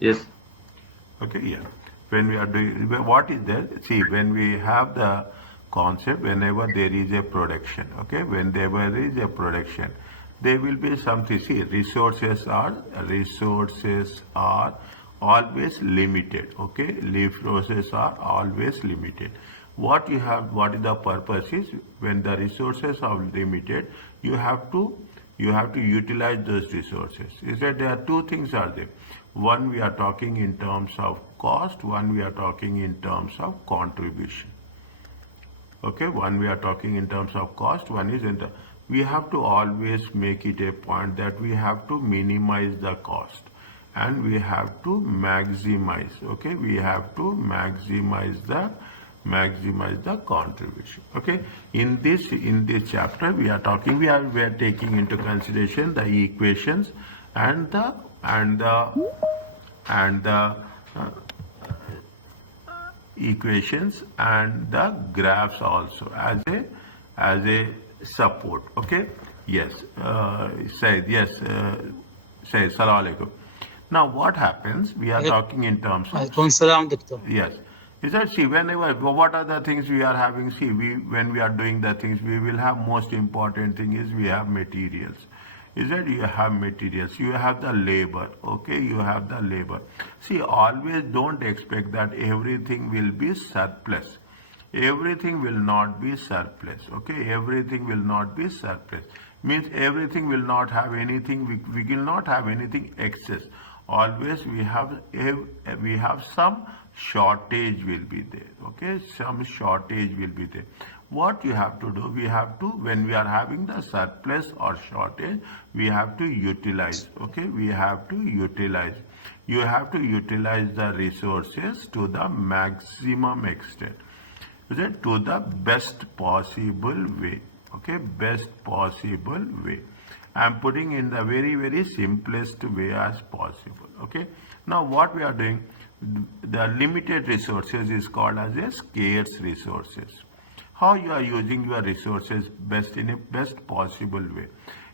Yes. Okay, yeah. When we are doing, what is there? See, when we have the concept, whenever there is a production, okay, whenever there is a production, there will be something. See, resources are always limited. Okay, resources are always limited. What you have, what is the purpose is when the resources are limited, you have to you have to utilize those resources. Is that there are two things are there. One, we are talking in terms of cost. One, we are talking in terms of contribution. Okay, one we are talking in terms of cost. One is in the, we have to always make it a point that we have to minimize the cost and we have to maximize. Okay, we have to maximize the contribution. Okay, in this chapter we are talking, we are taking into consideration the equations and the uh, equations and the graphs also as a support. Okay, yes. Say yes. Say salam alaikum. Now what happens, we are عليكم talking in terms of, السلام دكتور. yes, is that, see, whenever, what are the things we are having? See, when we are doing the things, we will have, most important thing is we have materials. Is that you have materials, you have the labor. Okay, you have the labor. See, always don't expect that everything will be surplus. Everything will not be surplus. Okay, everything will not be surplus. Means everything will not have anything, we will not have anything excess. Always we have some shortage will be there. Okay, some shortage will be there. What you have to do, we have to, when we are having the surplus or shortage, we have to utilize. Okay, we have to utilize. You have to utilize the resources to the maximum extent. Is it to the best possible way? Okay, best possible way. I am putting in the very simplest way as possible. Okay, now what we are doing, the limited resources is called as a scarce resources. How you are using your resources best in a best possible way.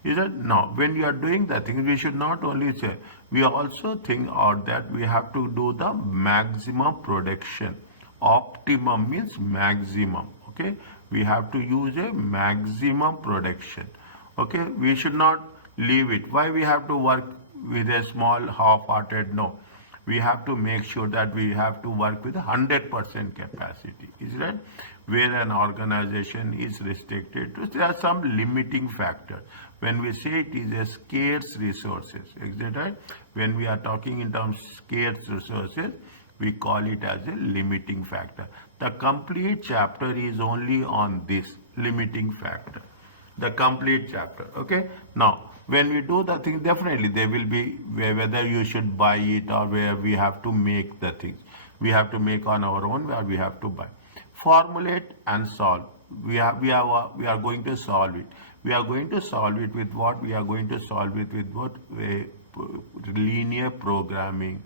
Is that now when you are doing the things, we should not only say, we also think out that we have to do the maximum production. Optimum means maximum. Okay, we have to use a maximum production. Okay, we should not leave it. Why we have to work with a small half-hearted? No, we have to make sure that we have to work with 100% capacity. Is that where an organization is restricted to? There are some limiting factors. When we say it is a scarce resources, is that right? When we are talking in terms of scarce resources, we call it as a limiting factor. The complete chapter is only on this limiting factor. The complete chapter. Okay, now when we do the thing, definitely there will be whether you should buy it or where we have to make the things. We have to make on our own, where we have to buy. Formulate and solve. We are going to solve it. We are going to solve it with what? We are going to solve it with what? Linear programming.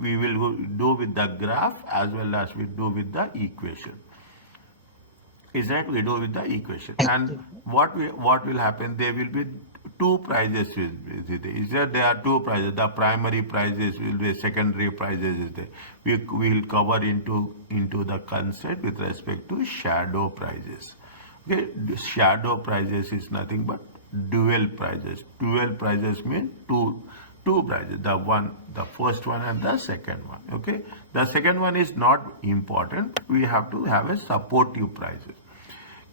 We will do with the graph as well as we do with the equation. Is that we do with the equation. And what will happen, there will be two prizes is there. There are two prizes. The primary prizes will be, secondary prizes is there. We will cover into the concept with respect to shadow prizes. Okay, shadow prizes is nothing but dual prizes. Dual prizes mean two prizes, the first one and the second one. Okay, the second one is not important. We have to have a supportive prizes.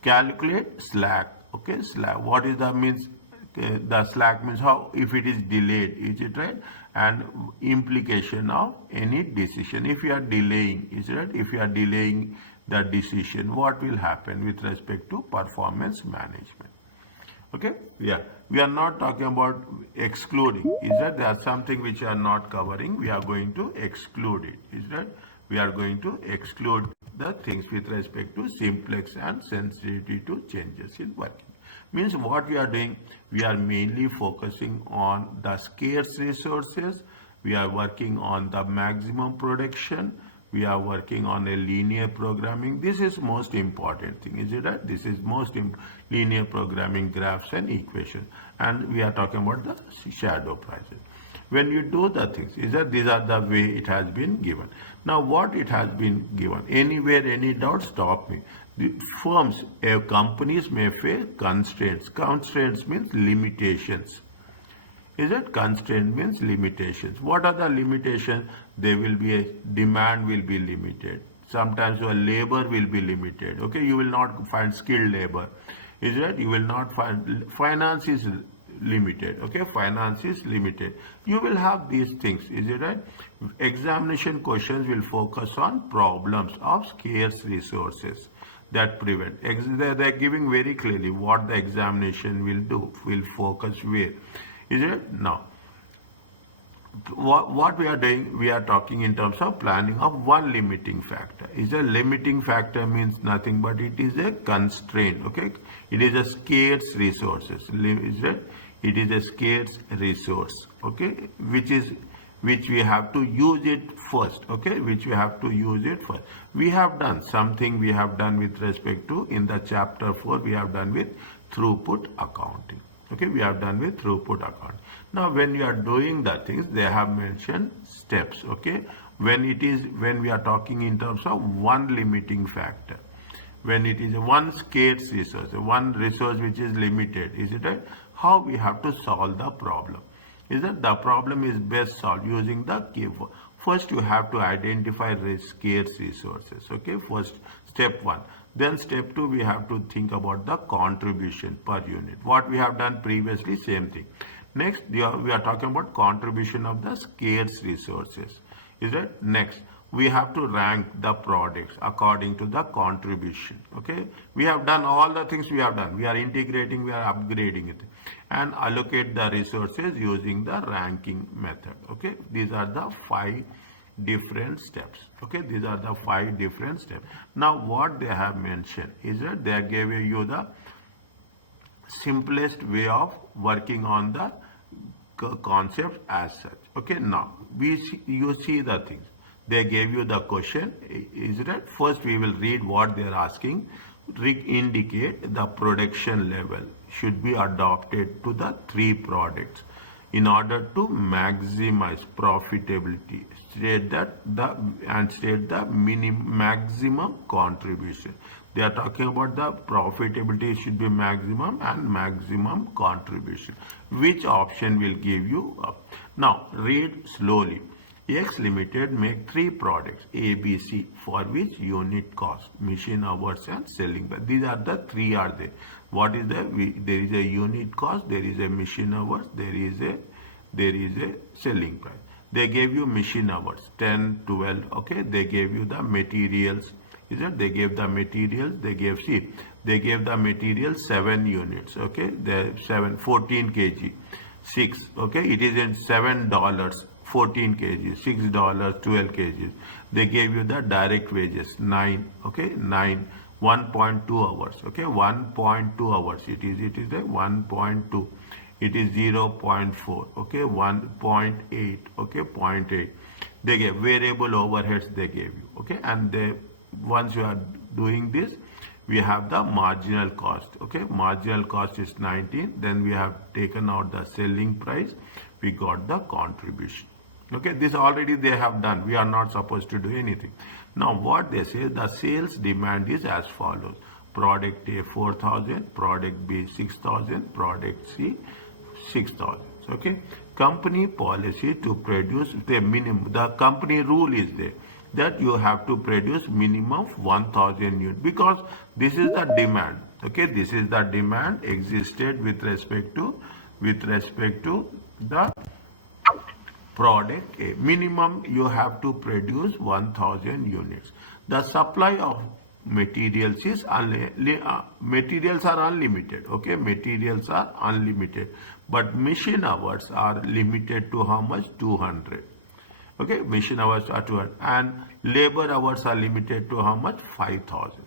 Calculate slack. Okay, slack, what is the means? The slack means how, if it is delayed, is it right? And implication of any decision, if you are delaying, is it right? If you are delaying the decision, what will happen with respect to performance management? Okay, yeah, we are not talking about excluding. Is that there are something which are not covering, we are going to exclude it. Is that we are going to exclude the things with respect to simplex and sensitivity to changes in working. Means what we are doing, we are mainly focusing on the scarce resources. We are working on the maximum production. We are working on a linear programming. This is most important thing, is it right? This is linear programming, graphs and equation. And we are talking about the shadow prices. When you do the things, is that these are the way it has been given. Now what it has been given, anywhere, any doubt, stop me. The firms, companies may face constraints. Constraints means limitations. Is that constraint means limitations? What are the limitations? There will be a demand will be limited. Sometimes your labor will be limited. Okay, you will not find skilled labor. Is that you will not find finance is limited. Okay, finance is limited. You will have these things. Is it right? Examination questions will focus on problems of scarce resources that prevent. They're giving very clearly what the examination will do. Will focus where. Is it? Now, what we are doing, we are talking in terms of planning of one limiting factor. Is a limiting factor means nothing but it is a constraint. Okay, it is a scarce resources. Is it? It is a scarce resource. Okay, which we have to use it first. Okay, which we have to use it first. We have done something. We have done with respect to in the chapter 4. We have done with throughput accounting. Okay, we have done with throughput account. Now, when you are doing the things, they have mentioned steps. Okay, when we are talking in terms of one limiting factor, when it is a one scarce resource, one resource which is limited, is it right? How we have to solve the problem? Is that the problem is best solved using the keyword. First, you have to identify scarce resources. Okay, first step 1. Then step 2, we have to think about the contribution per unit. What we have done previously, same thing. Next, we are talking about contribution of the scarce resources. Is that? Next, we have to rank the products according to the contribution. Okay, we have done all the things we have done. We are integrating, we are upgrading it, and allocate the resources using the ranking method. Okay, these are the 5 different steps. Okay, these are the 5 different steps. Now what they have mentioned is that they gave you the simplest way of working on the concept as such. Okay, now you see the things. They gave you the question. Is that first we will read what they are asking. Indicate the production level should be adopted to the 3 products in order to maximize profitability. State the maximum contribution. They are talking about the profitability should be maximum and maximum contribution. Which option will give you up? Now read slowly. X Limited make 3 products A, B, C for which unit cost, machine hours and selling price. These are the 3 are there. What is there? There is a unit cost, there is a machine hours, there is a selling price. They gave you machine hours 10, 12. Okay, they gave you the materials. Is it? They gave the materials. They gave the materials 7 units. Okay, they 14 kg, 6. Okay, it is in $7. 14 kg, $6, 12 kg. They gave you the direct wages 9. Okay, 9. 1.2 hours. Okay, 1.2 hours. It is a 1.2. It is 0.4. Okay, 1.8. Okay, 0.8. They gave variable overheads. They gave you. Okay, and once you are doing this, we have the marginal cost. Okay, marginal cost is 19. Then we have taken out the selling price. We got the contribution. Okay, this already they have done. We are not supposed to do anything. Now what they say, the sales demand is as follows. Product A 4,000, product B 6,000, product C 6,000. Okay, company policy to produce the minimum. The company rule is there that you have to produce minimum 1,000 units because this is the demand. Okay, this is the demand existed with respect to the product A. Minimum you have to produce 1,000 units. The supply of materials is materials are unlimited. Okay, materials are unlimited, but machine hours are limited to how much? 200. Okay, machine hours are 200, and labor hours are limited to how much? 5,000.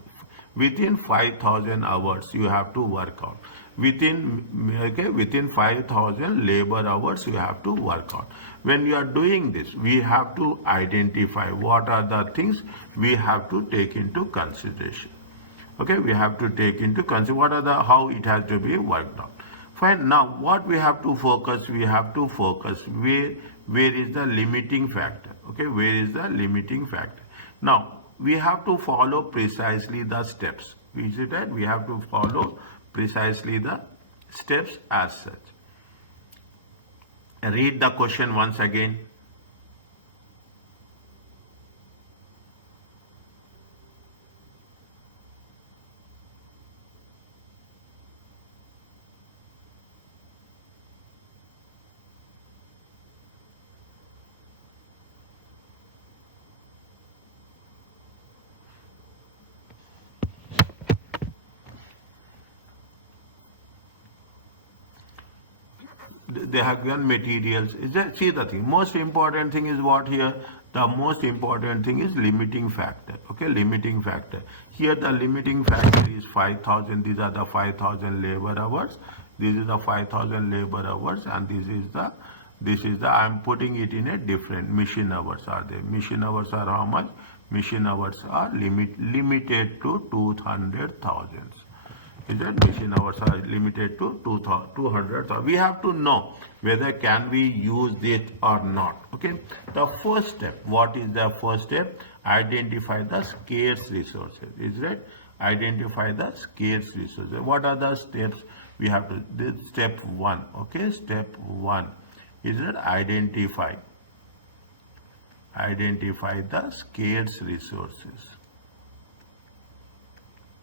Within 5,000 hours you have to work out. Within 5,000 labor hours you have to work out. When you are doing this, we have to identify what are the things we have to take into consideration. Okay, we have to take into consideration what are the how it has to be worked out. Fine. Now what we have to focus? We have to focus where where is the limiting factor? Okay, where is the limiting factor? Now, we have to follow precisely the steps. We see that we have to follow precisely the steps as such. Read the question once again. They have given materials. Is that, see the thing, most important thing is what here? The most important thing is limiting factor. Okay, limiting factor. Here the limiting factor is 5,000. These are the 5,000 labor hours. This is the 5,000 labor hours, and this is the I am putting it in a different machine hours are there. Machine hours are how much? Machine hours are limited to 200,000. Is that machine hours are limited to 200. We have to know whether can we use it or not. Okay. The first step. What is the first step? Identify the scarce resources. Is that identify the scarce resources? What are the steps we have to? This step 1. Okay. Step 1 is that identify the scarce resources.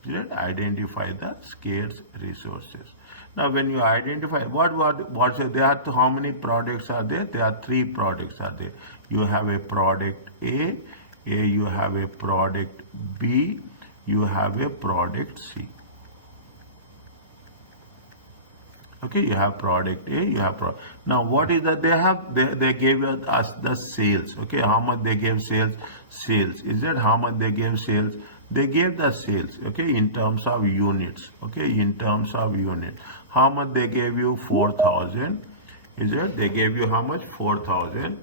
Identify the scarce resources. Now, when you identify there are how many products are there? There are 3 products are there. You have a product A, you have a product B, you have a product C. Okay, you have product A, you have product. Now, what is that they gave us the sales. Okay, how much they gave sales? Sales. Is that how much they gave sales? They gave the sales, okay, in terms of units, okay, in terms of units. How much they gave you? 4,000. Is it? They gave you how much? 4,000.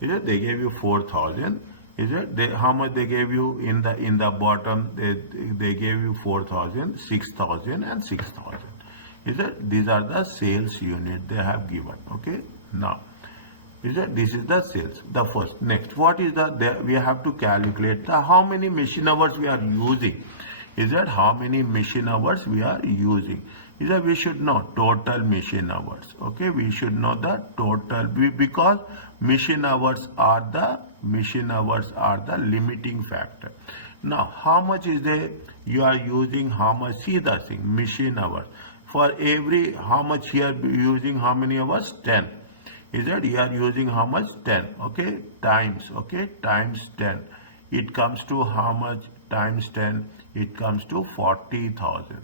Is it? They gave you 4,000. Is it? How much they gave you in the bottom? They gave you 4,000, 6,000, and 6,000. Is that these are the sales unit they have given. Okay, now is that this is the sales, the first. Next, what is we have to calculate the how many machine hours we are using. Is that how many machine hours we are using? Is that we should know total machine hours. Okay, we should know the total because machine hours are the limiting factor. Now, how much is there you are using? How much? See the thing, machine hours. For every, how much here using how many hours? 10. Is that you are using how much? 10. Okay, times, okay, times 10. It comes to how much? Times 10. It comes to 40,000.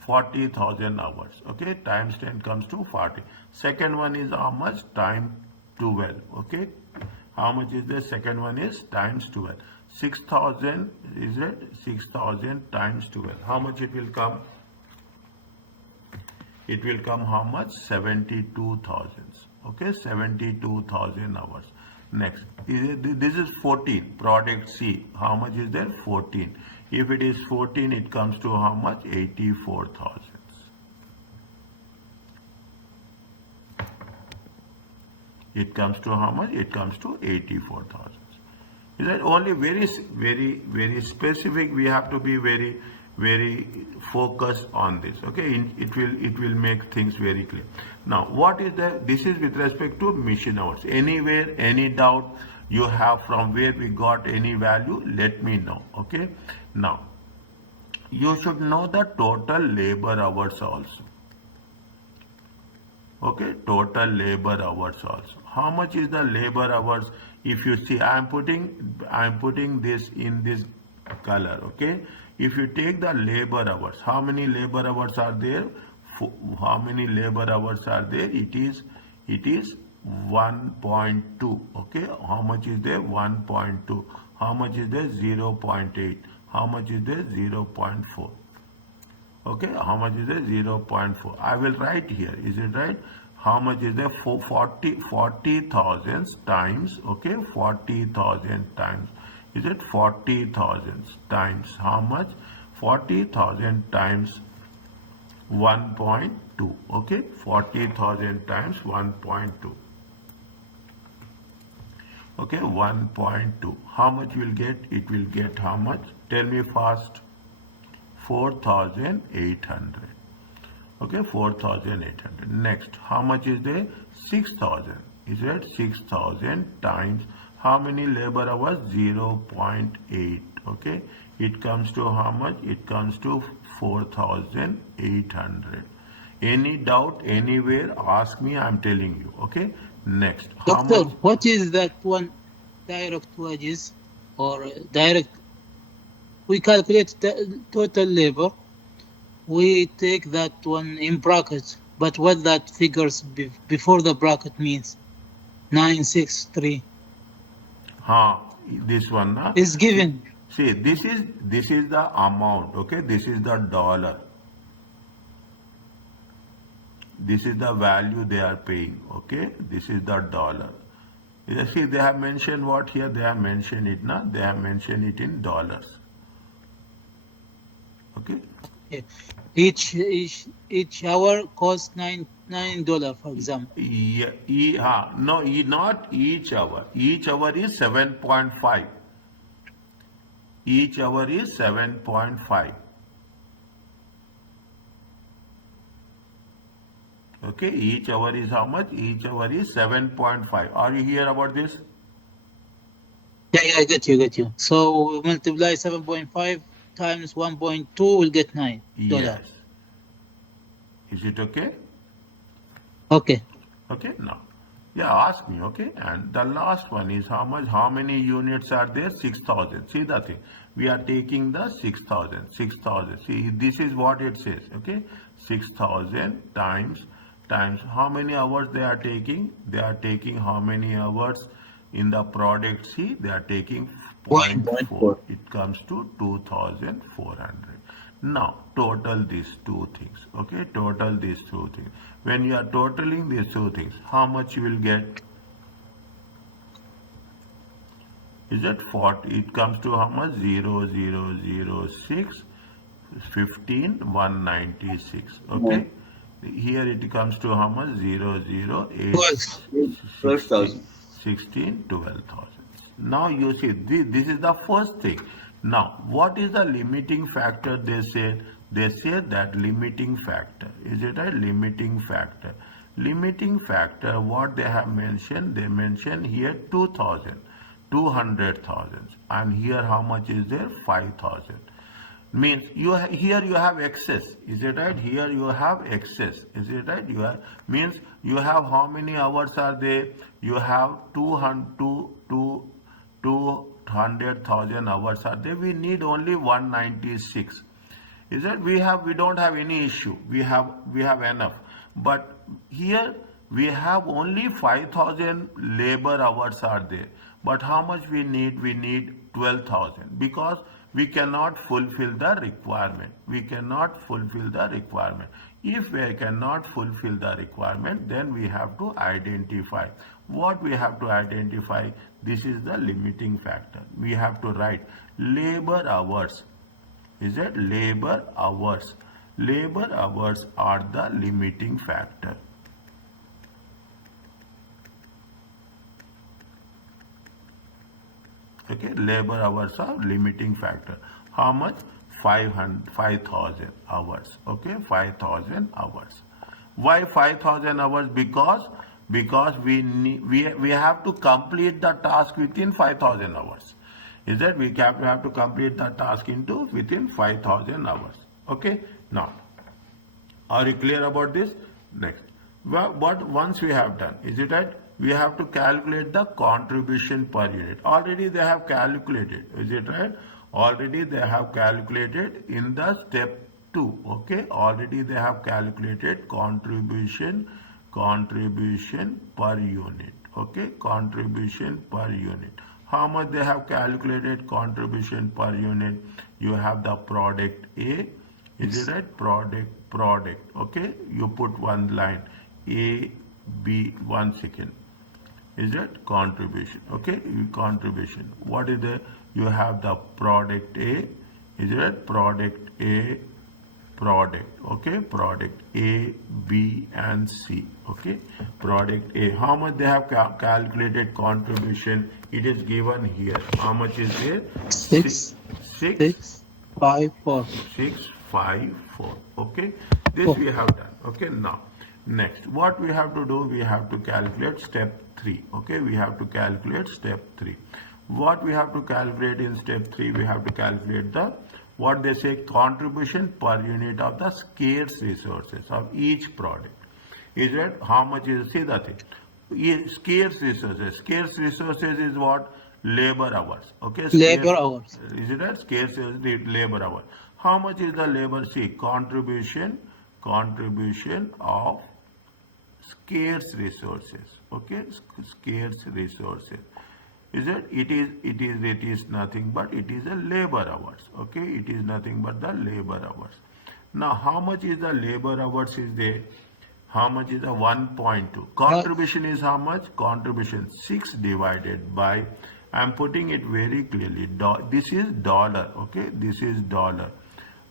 40,000 hours. Okay, times 10 comes to 40. Second one is how much? Time 12. Okay, how much is the second one is times 12. 6,000 is it? 6,000 times 12. How much it will come? It will come how much? 72,000. Okay, 72,000 hours. Next, this is 14. Product C. How much is there? 14. If it is 14, it comes to how much? 84,000. It comes to how much? It comes to 84,000. Is that only very specific? We have to be very focused on this. Okay, it will make things very clear. Now, what is this is with respect to machine hours. Anywhere, any doubt you have from where we got any value, let me know. Okay, now you should know the total labor hours also. Okay, total labor hours also. How much is the labor hours? If you see, I am putting this in this color. Okay, if you take the labor hours, how many labor hours are there? How many labor hours are there? It is 1.2. Okay, how much is there? 1.2. How much is there? 0.8. How much is there? 0.4. Okay, how much is there? 0.4. I will write here. Is it right? How much is there? 40,000 times. Okay, 40,000 times. Is it 40,000 times how much? 40,000 times 1.2. Okay, 40,000 times 1.2. Okay, 1.2. How much will get? It will get how much? Tell me fast. 4,800. Okay, 4,800. Next, how much is there? 6,000. Is it 6,000 times how many labor hours? 0.8. Okay, it comes to how much? It comes to 4,800. Any doubt anywhere? Ask me. I'm telling you. Okay. Next, how Doctor, much? what is that one direct wages or direct? We calculate the total labor. We take that one in bracket, but what that figures before the bracket means 963 Ha, this one, na? is See, given. see, this is the amount. Okay, this is the dollar. This is the value they are paying. Okay, this is the dollar. You see, they have mentioned what here? They have mentioned it, na? They have mentioned it in dollars. Okay. Yeah. Each hour costs $9, for example. Yeah, no, not each hour. Each hour is 7.5. Each hour is 7.5. Okay, each hour is how much? Each hour is 7.5. Are you here about this? Yeah, I get you. So we multiply 7.5 times 1.2, we'll get $9. Yes. Is it okay? Okay. Okay, now. Yeah, ask me, okay? And the last one is how much? How many units are there? 6,000. See the thing. We are taking the 6,000. 6,000. See, this is what it says, okay? 6,000 times how many hours they are taking? They are taking how many hours in the product C? They are taking zero point 0.4. 1.4. It comes to 2,400. Now, total these two things. Okay, total these two things. When you are totaling these two things, how much you will get? Is it 40? It comes to how much? 0,006, 15,196. Okay, here it comes to how much? 0,008, 12. 16, 16, 12,000. Now you see, this is the first thing. Now, what is the limiting factor they say? They say that limiting factor. Is it a limiting factor? Limiting factor, what they have mentioned? They mention here 2,000, 200,000. And here how much is there? 5,000. Means here you have excess, is it right? Here you have excess, is it right? You have, means you have how many hours are there? You have 200,000 hours are there. We need only 196. Is that we don't have any issue. We have enough. But here we have only 5,000 labor hours are there. But how much we need? We need 12,000 because we cannot fulfill the requirement. We cannot fulfill the requirement. If we cannot fulfill the requirement, then we have to identify. What we have to identify? This is the limiting factor. We have to write labor hours. Is it labor hours? Labor hours are the limiting factor. Okay, labor hours are limiting factor. How much? 5,000 hours. Okay, 5,000 hours. Why 5,000 hours? Because we have to complete the task within 5,000 hours. Is that we have to complete the task into within 5,000 hours. Okay, now are you clear about this? Next, what once we have done, is it right? We have to calculate the contribution per unit. Already they have calculated, is it right? Already they have calculated in the step 2. Okay, already they have calculated contribution per unit. Okay, contribution per unit. How much they have calculated contribution per unit? You have the product A, is it right? Product. Okay, you put one line A, B, 1 second. Is it contribution? Okay, contribution. What is the? You have the product A, Is it product A, product, okay, product A, B and C, okay, product A, how much they have calculated contribution, it is given here, how much is there, six, Six, six, 654. 654, okay, this Four. we have done, okay. Now next what we have to do, we have to calculate step 3, okay, we have to calculate step 3. What we have to calculate in step 3, we have to calculate the, what they say, contribution per unit of the scarce resources of each product. Is it how much is, see the thing, scarce resources, scarce resources is what, labor hours, okay, scarce, Labor hours. is it that, scarce is the labor hour, how much is the labor, see, contribution, contribution of scarce resources, okay, scarce resources, is it, it is nothing but it is a labor hours, okay, it is nothing but the labor hours. Now how much is the labor hours is there, how much is the 1.2, Uh, contribution is how much, contribution 6 divided by, I'm putting it very clearly, this is dollar, okay, this is dollar,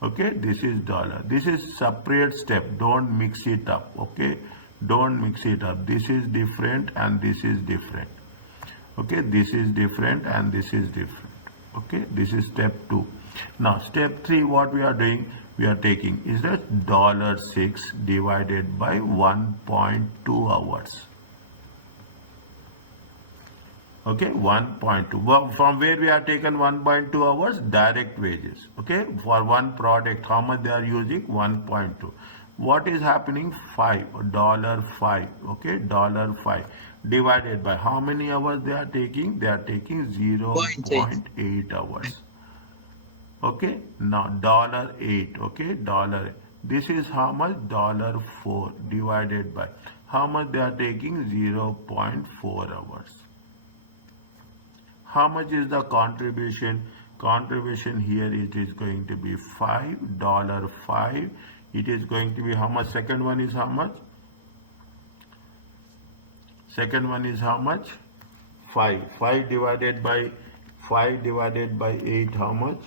okay, this is dollar, this is separate step, don't mix it up, okay, don't mix it up, this is different and this is different, okay, this is different and this is different, okay, this is step 2. Now step 3, what we are doing, we are taking is that $6 divided by 1.2 hours, okay, 1.2, well, from where we are taken 1.2 hours, direct wages, okay, for one product how much they are using, 1.2, what is happening, $5, okay, $5 divided by how many hours they are taking, they are taking point eight. 0.8 hours, okay. Now $8, okay, dollar, this is how much, $4 divided by how much they are taking, 0.4 hours. How much is the contribution, contribution here it is going to be $5, it is going to be how much, second one is how much, second one is how much, 5 divided by 8, how much,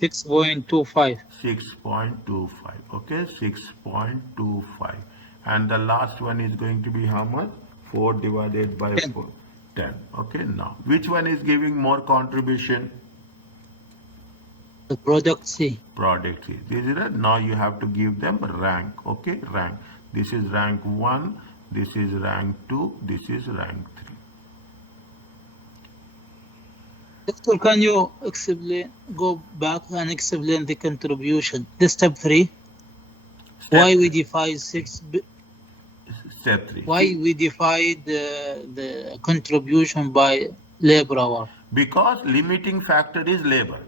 6.25. 6.25, okay, 6.25, and the last one is going to be how much, 4 divided by 10. 4, 10, okay. Now which one is giving more contribution, The product C. product is, this is it. Now you have to give them rank, okay, rank, this is rank 1, this is rank 2, this is rank 3. Doctor, can you explain, go back and explain the contribution? The step 3, why Step we 3, divide 6, step 3, why see, we divide the contribution by labor hour? because limiting factor is labor,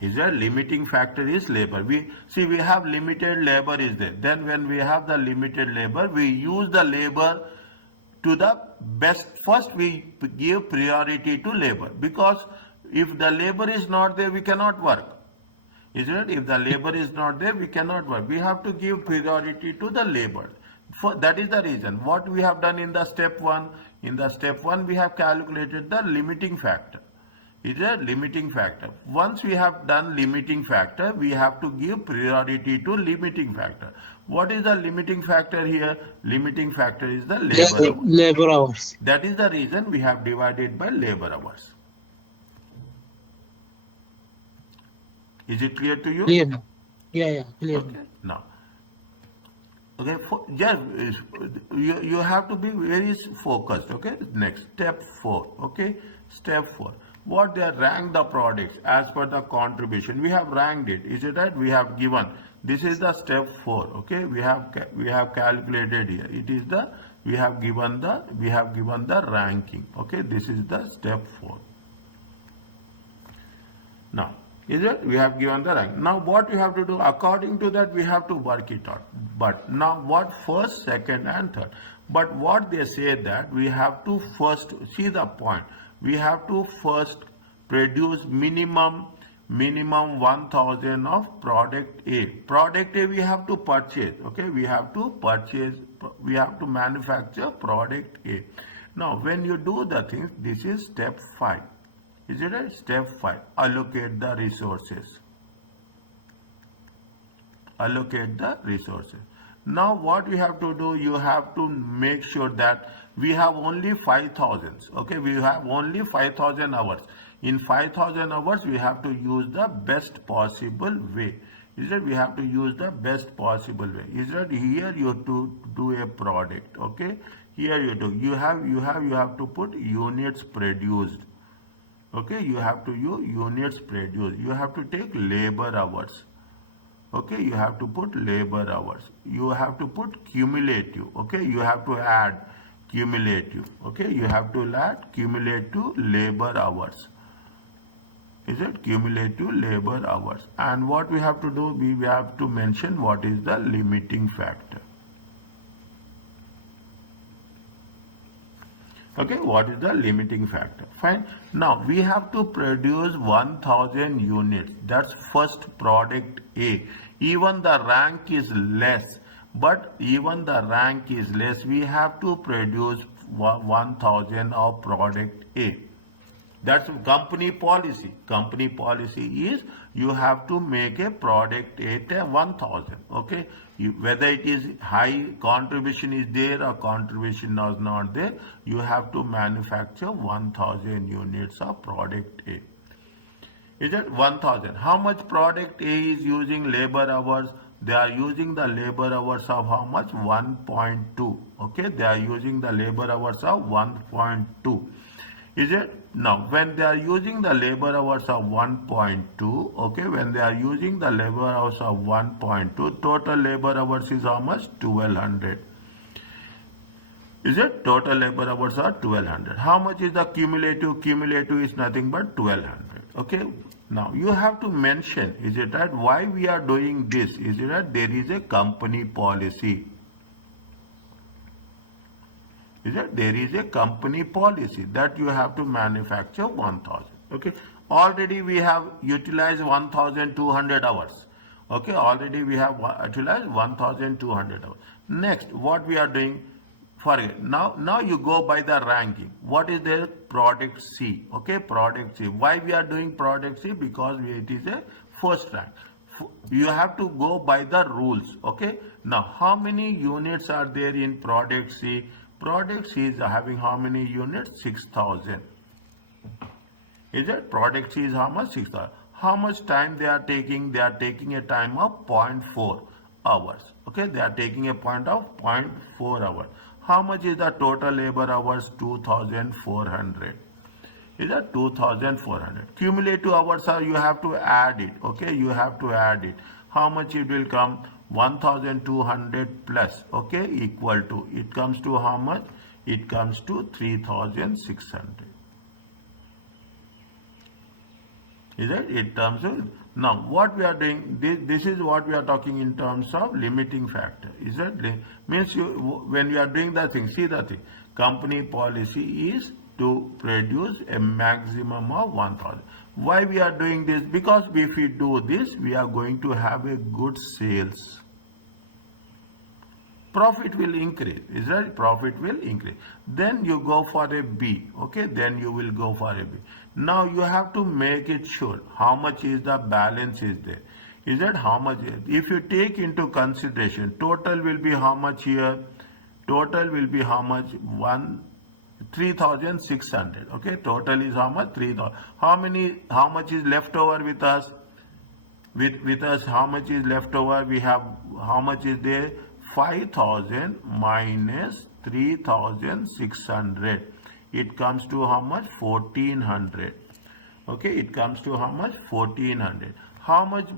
is there, limiting factor is labor, we see we have limited labor is there, then when we have the limited labor we use the labor to the best, first we give priority to labor, because if the labor is not there we cannot work, isn't it, if the labor is not there we cannot work, we have to give priority to the labor. That is the reason what we have done in the step 1, in the step 1 we have calculated the limiting factor, is a limiting factor. Once we have done limiting factor, we have to give priority to limiting factor. What is the limiting factor here? Limiting factor is the labor hours. Labor hours. That is the reason we have divided by labor hours. Is it clear to you? Clear now. Yeah, clear. Okay. Now, okay, you have to be very focused, okay. Next, step 4, okay, step 4, what they are ranked the products as per the contribution, we have ranked it, is it right, we have given, this is the step 4, okay, we have calculated here, it is the, we have given the ranking, okay, this is the step 4. Now, is it? We have given the rank. Now, what we have to do? According to that, we have to work it out. But now, what first, second, and third? But what they say that we have to first, see the point. We have to first produce minimum 1,000 of product A. Product A we have to purchase. Okay, we have to purchase. We have to manufacture product A. Now, when you do the things, this is step 5. Is it right? Step 5, allocate the resources. Allocate the resources. Now what we have to do, you have to make sure that we have only 5,000. Okay, we have only 5,000 hours. In 5,000 hours, we have to use the best possible way. Is that we have to use the best possible way. Is that here you have to do a product. Okay, here you have to put units produced. Okay, you have to use units produced. You have to take labor hours. Okay, you have to put labor hours. You have to put cumulative. Okay, you have to add cumulative. Okay, you have to add cumulative labor hours. Is it cumulative labor hours? And what we have to do, we have to mention what is the limiting factor. Okay, what is the limiting factor? Fine. Now we have to produce 1000 units. That's first product A. Even the rank is less, but even the rank is less, we have to produce 1000 of product A. That's company policy. Company policy is you have to make a product at 1000. Okay, whether it is high contribution is there or contribution is not there, you have to manufacture 1000 units of product A. Is it 1000? How much product A is using labor hours? They are using the labor hours of how much? 1.2. Okay, they are using the labor hours of 1.2. Is it? Now, when they are using the labor hours of 1.2, okay, when they are using the labor hours of 1.2, total labor hours is how much? 1200. Is it? Total labor hours are 1200. How much is the cumulative? Cumulative is nothing but 1200. Okay. Now, you have to mention, is it right? Why we are doing this? Is it right? There is a company policy. Is that there is a company policy that you have to manufacture 1000. Okay, already we have utilized 1200 hours. Okay, already we have utilized 1200 hours. Next, what we are doing, forget now you go by the ranking. What is the product C? Okay, product C. Why we are doing product C? Because it is a first rank. You have to go by the rules. Okay, now how many units are there in product C? Product C is having how many units? 6000. Is it? Product C is how much? 6000. How much time they are taking? They are taking a time of 0.4 hours. Okay, they are taking a point of 0.4 hours. How much is the total labor hours? 2400. Is that 2400? Cumulative hours are, you have to add it. Okay, you have to add it. How much it will come? 1200 plus, okay, equal to, it comes to how much? It comes to 3600. Is it? It terms of, now what we are doing, this is what we are talking in terms of limiting factor. Is that means you, when you are doing the thing, see the thing, company policy is to produce a maximum of 1000. Why we are doing this? Because if we do this, we are going to have a good sales. Profit will increase. Is that? Profit will increase. Then you go for a B. Okay, then you will go for a B. Now you have to make it sure how much is the balance is there. Is that how much? If you take into consideration, total will be how much here? Total will be how much? 3600. Okay, total is how much? 3000. How much is left over with us? With us, how much is left over? We have, how much is there? 5000 minus 3600. It comes to how much? 1400. Okay, it comes to how much? 1400. How much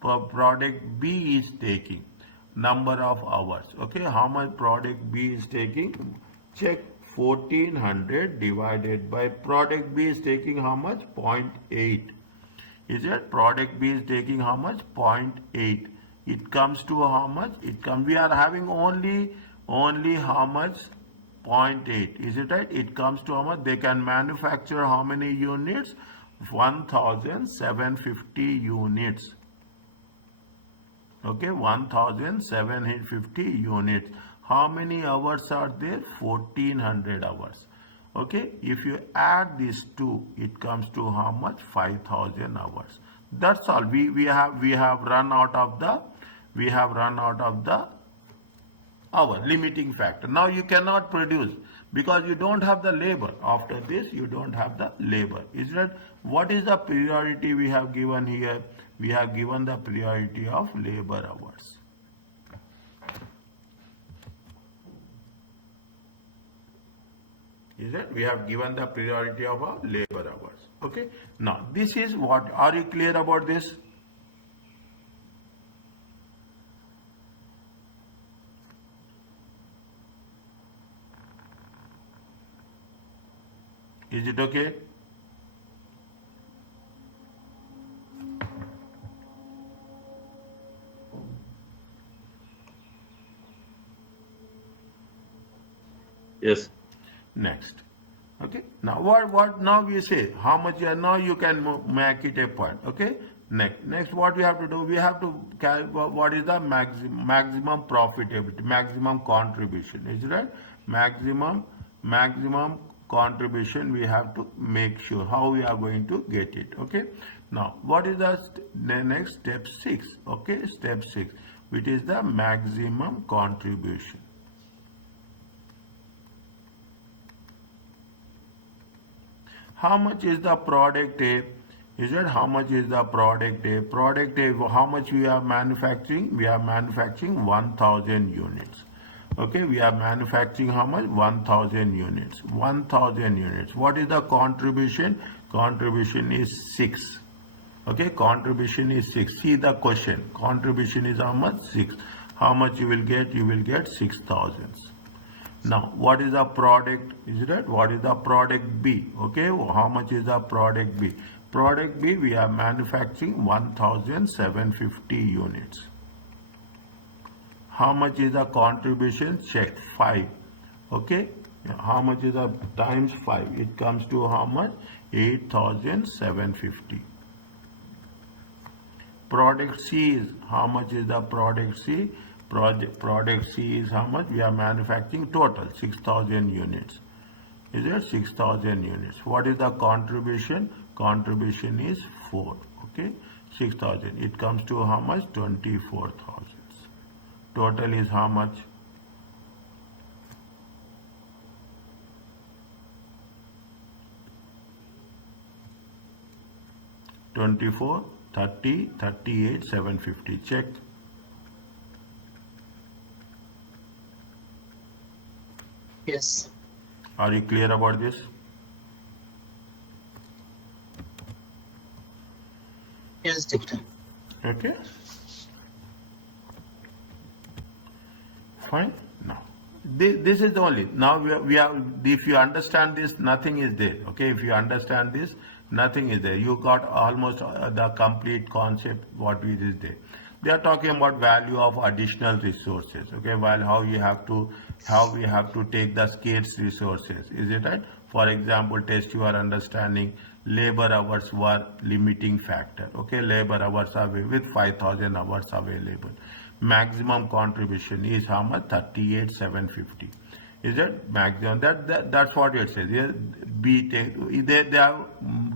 product B is taking? Number of hours. Okay, how much product B is taking? Check. 1400 divided by product B is taking how much? 0.8. Is it? Product B is taking how much? 0.8. It comes to how much? It comes, we are having only how much? 0.8. Is it right? It comes to how much? They can manufacture how many units? 1750 units. Okay, 1750 units. How many hours are there? 1400 hours. Okay, if you add these two, it comes to how much? 5,000 hours. That's all. We have run out of the hour limiting factor. Now you cannot produce because you don't have the labor. After this, you don't have the labor. Is that what is the priority we have given here? We have given the priority of labor hours. Is that we have given the priority of our labor hours. Okay. Now this is what. Are you clear about this? Is it okay? Yes. Next. Okay. Now what now we say how much now you can make it a point. Okay. Next what we have to do, we have to calculate what is the maximum profitability, maximum contribution. Is it right? Maximum contribution we have to make sure how we are going to get it. Okay. Now what is the next step 6? Okay, step 6, which is the maximum contribution. How much is the product A? Is it how much is the product A? Product A, how much we are manufacturing? We are manufacturing 1,000 units. Okay, we are manufacturing how much? 1,000 units. 1,000 units. What is the contribution? Contribution is 6. Okay, contribution is 6. See the question. Contribution is how much? 6. How much you will get? You will get 6,000. Now, what is the product? Is it right? What is the product B? Okay, how much is the product B? Product B, we are manufacturing 1,750 units. How much is the contribution? Check 5. Okay, how much is the times 5? It comes to how much? 8,750. Product C is how much is the product C? Product C is how much? We are manufacturing total 6,000 units. Is it 6,000 units? What is the contribution? Contribution is 4. Okay, 6,000. It comes to how much? 24,000. Total is how much? $24, 30, 38, 750. Check. Yes. Are you clear about this? Yes, doctor. Okay. Fine. Now, this is the only. Now we are. If you understand this, nothing is there. Okay. If you understand this, nothing is there. You got almost the complete concept. What is there? They are talking about value of additional resources. Okay. While how we have to take the scarce resources. Is it right? For example, test your understanding. Labor hours were limiting factor. Okay. Labor hours are with 5,000 hours available. Maximum contribution is how much? 38,750. Is that maximum? That's what it says. They are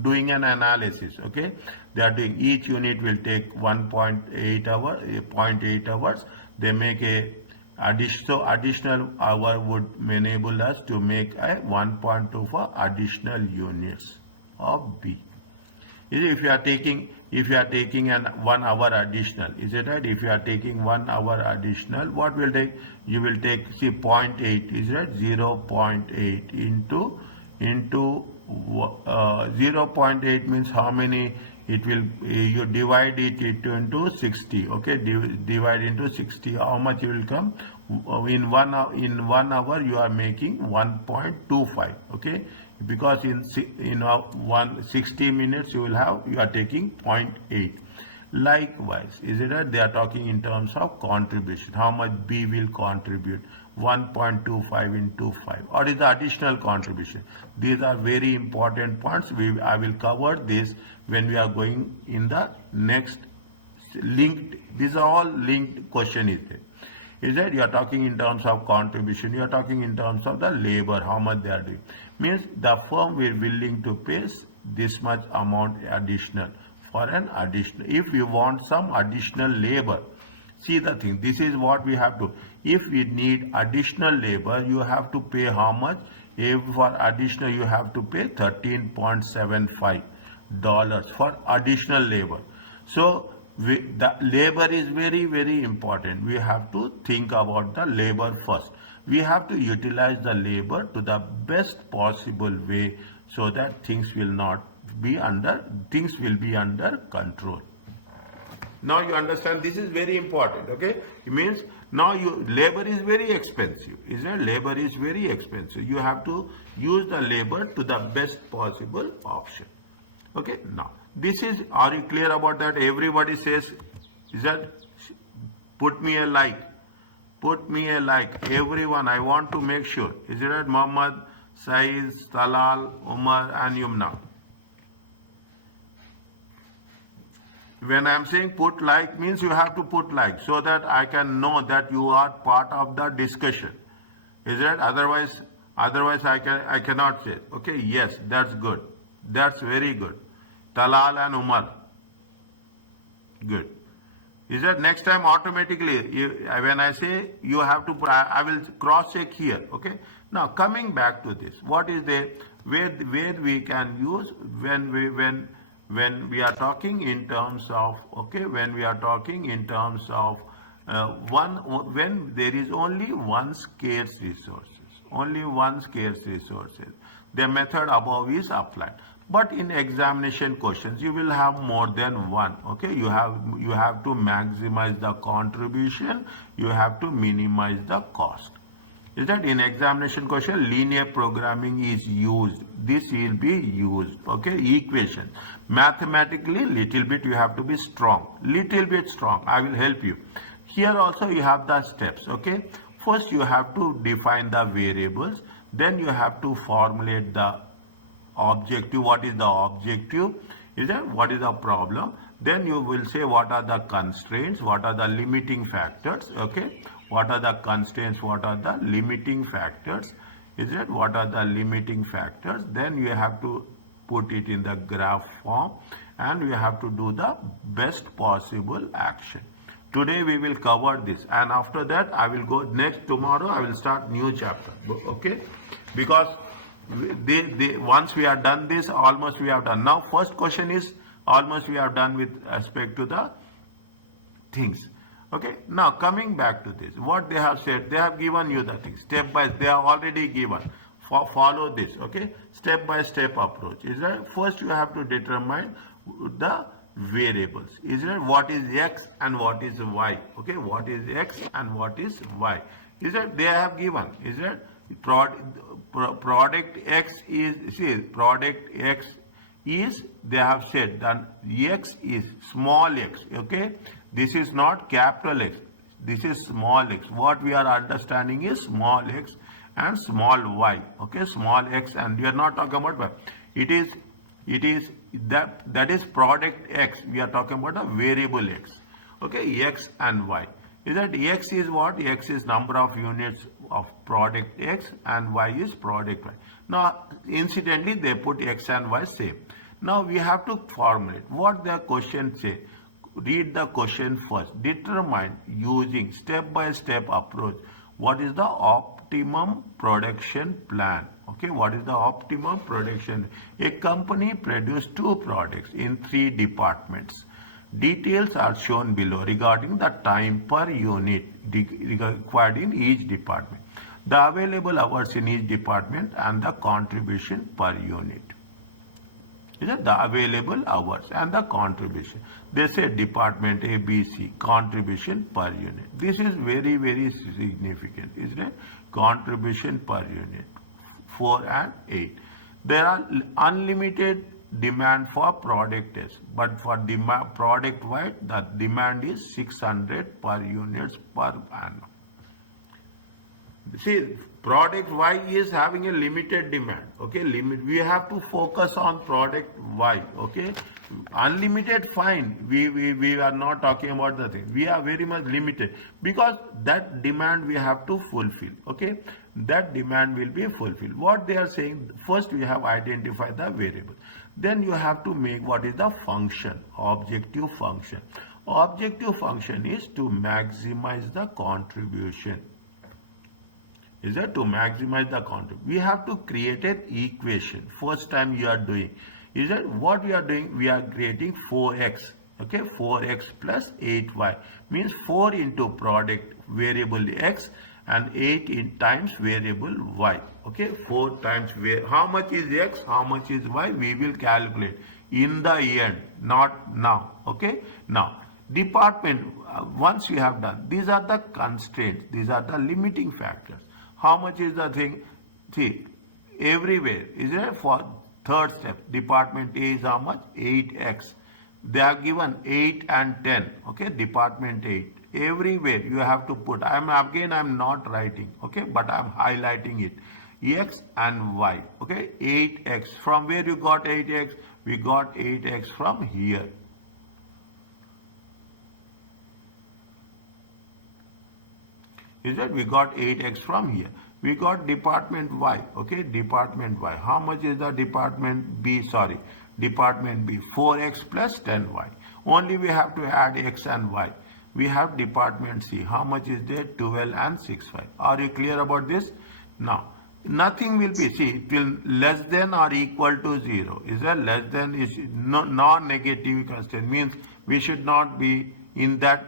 doing an analysis. Okay, they are doing each unit will take 1.8 hour, 0.8 hours. They make a additional hour would enable us to make a 1.2 for additional units of B. If you are taking an 1 hour additional, is it right? If you are taking 1 hour additional, what will take? You will take, see, 0.8, is it 0.8 into 0.8 means how many? It will, you divide it into 60. Okay, divide into 60. How much it will come? In 1 hour, you are making 1.25. Okay, because in 60 minutes you are taking 0.8. Likewise, is it right? They are talking in terms of contribution. How much B will contribute? 1.25 into 5. Or is the additional contribution? These are very important points. I will cover this when we are going in the next linked. These are all linked question is there. Is that you are talking in terms of contribution, you are talking in terms of the labor, how much they are doing. Means the firm will willing to pay this much amount additional for an additional. If you want some additional labor, see the thing, this is what we have to. If we need additional labor, you have to pay how much? If for additional, you have to pay $13.75 for additional labor. So the labor is very, very important. We have to think about the labor first. We have to utilize the labor to the best possible way so that things will be under control. Now you understand, this is very important, okay? It means now labor is very expensive, isn't it? Labor is very expensive. You have to use the labor to the best possible option. Okay, now this is, are you clear about that? Everybody says, is that, put me a like, put me a like, everyone, I want to make sure. Is it right? Muhammad, Saiz, Talal, Umar and Yumna. When I'm saying put like, means you have to put like so that I can know that you are part of the discussion. Is it? Otherwise I cannot say. Okay, yes, that's good. That's very good. Talal and Umar. Good. Is that next time automatically, when I say you have to, I will cross check here. Okay. Now coming back to this, what is the where we can use when we are talking in terms of, okay, when we are talking in terms of when there is only one scarce resources, the method above is applied. But in examination questions, you will have more than one. Okay, you have to maximize the contribution, you have to minimize the cost. Is that in examination question, linear programming is used. This will be used. Okay, equation. Mathematically, little bit you have to be strong. Little bit strong. I will help you. Here also you have the steps. Okay, first you have to define the variables. Then you have to formulate the objective. What is the objective? Is that what is the problem? Then you will say what are the constraints, what are the limiting factors. Okay, what are the constraints, what are the limiting factors. Is it what are the limiting factors? Then you have to put it in the graph form and you have to do the best possible action. Today we will cover this, and after that I will go next, tomorrow I will start new chapter. Okay, because once we are done this, almost we have done. Now first question is almost we are done with respect to the things. Okay, now coming back to this, what they have said, they have given you the things step by, they are already given. Follow this. Okay, step by step approach. Is that first you have to determine the variables. Is it what is x and what is y? Okay, what is x and what is y? Is that they have given? Is that product x is, see, product x is, they have said that x is small x. Okay, this is not capital X, this is small x. What we are understanding is small x and small y. Okay, small x, and we are not talking about y. It is that is product x. We are talking about a variable x. Okay, x and y. Is that x is what? X is number of units of product x and y is product y. Now incidentally they put x and y same. Now we have to formulate what the question say. Read the question first. Determine using step by step approach what is the optimum production plan. Okay, what is the optimum production? A company produced 2 products in 3 departments. Details are shown below regarding the time per unit required in each department, the available hours in each department and the contribution per unit. Is it the available hours and the contribution? They say department A, B, C, contribution per unit. This is very, very significant, isn't it? Contribution per unit, 4 and 8. There are unlimited demand for product S, but for product Y, the demand is 600 per units per annum. See, product Y is having a limited demand. Okay, we have to focus on product Y. Okay, Unlimited, fine. We are not talking about the thing. We are very much limited because that demand we have to fulfill. Okay, that demand will be fulfilled. What they are saying, first we have identified the variable. Then you have to make what is the function, objective function. Objective function is to maximize the contribution. Is that to maximize the contribution? We have to create an equation. First time you are doing. Is that what we are doing? We are creating 4x. Okay, 4x plus 8y means 4 into product variable x and 8 in times variable y. Okay, 4 times how much is x, how much is y, we will calculate in the end, not now. Okay, now department, once you have done, these are the constraints, these are the limiting factors. How much is the thing? See, everywhere, is it for third step, department A is how much? 8x. They are given 8 and 10, okay, department 8. Everywhere you have to put, I'm not writing, okay, but I'm highlighting it. X and Y, okay, 8x. From where you got 8x? We got 8x from here. Is that we got 8x from here. We got department Y, okay, department Y. How much is the department B? Sorry, department B, 4x plus 10y. Only we have to add x and y. We have department C. How much is there? 12 and 6y. Are you clear about this? Now, nothing will be, see, it will less than or equal to 0. Is that less than is non-negative constant, means we should not be in that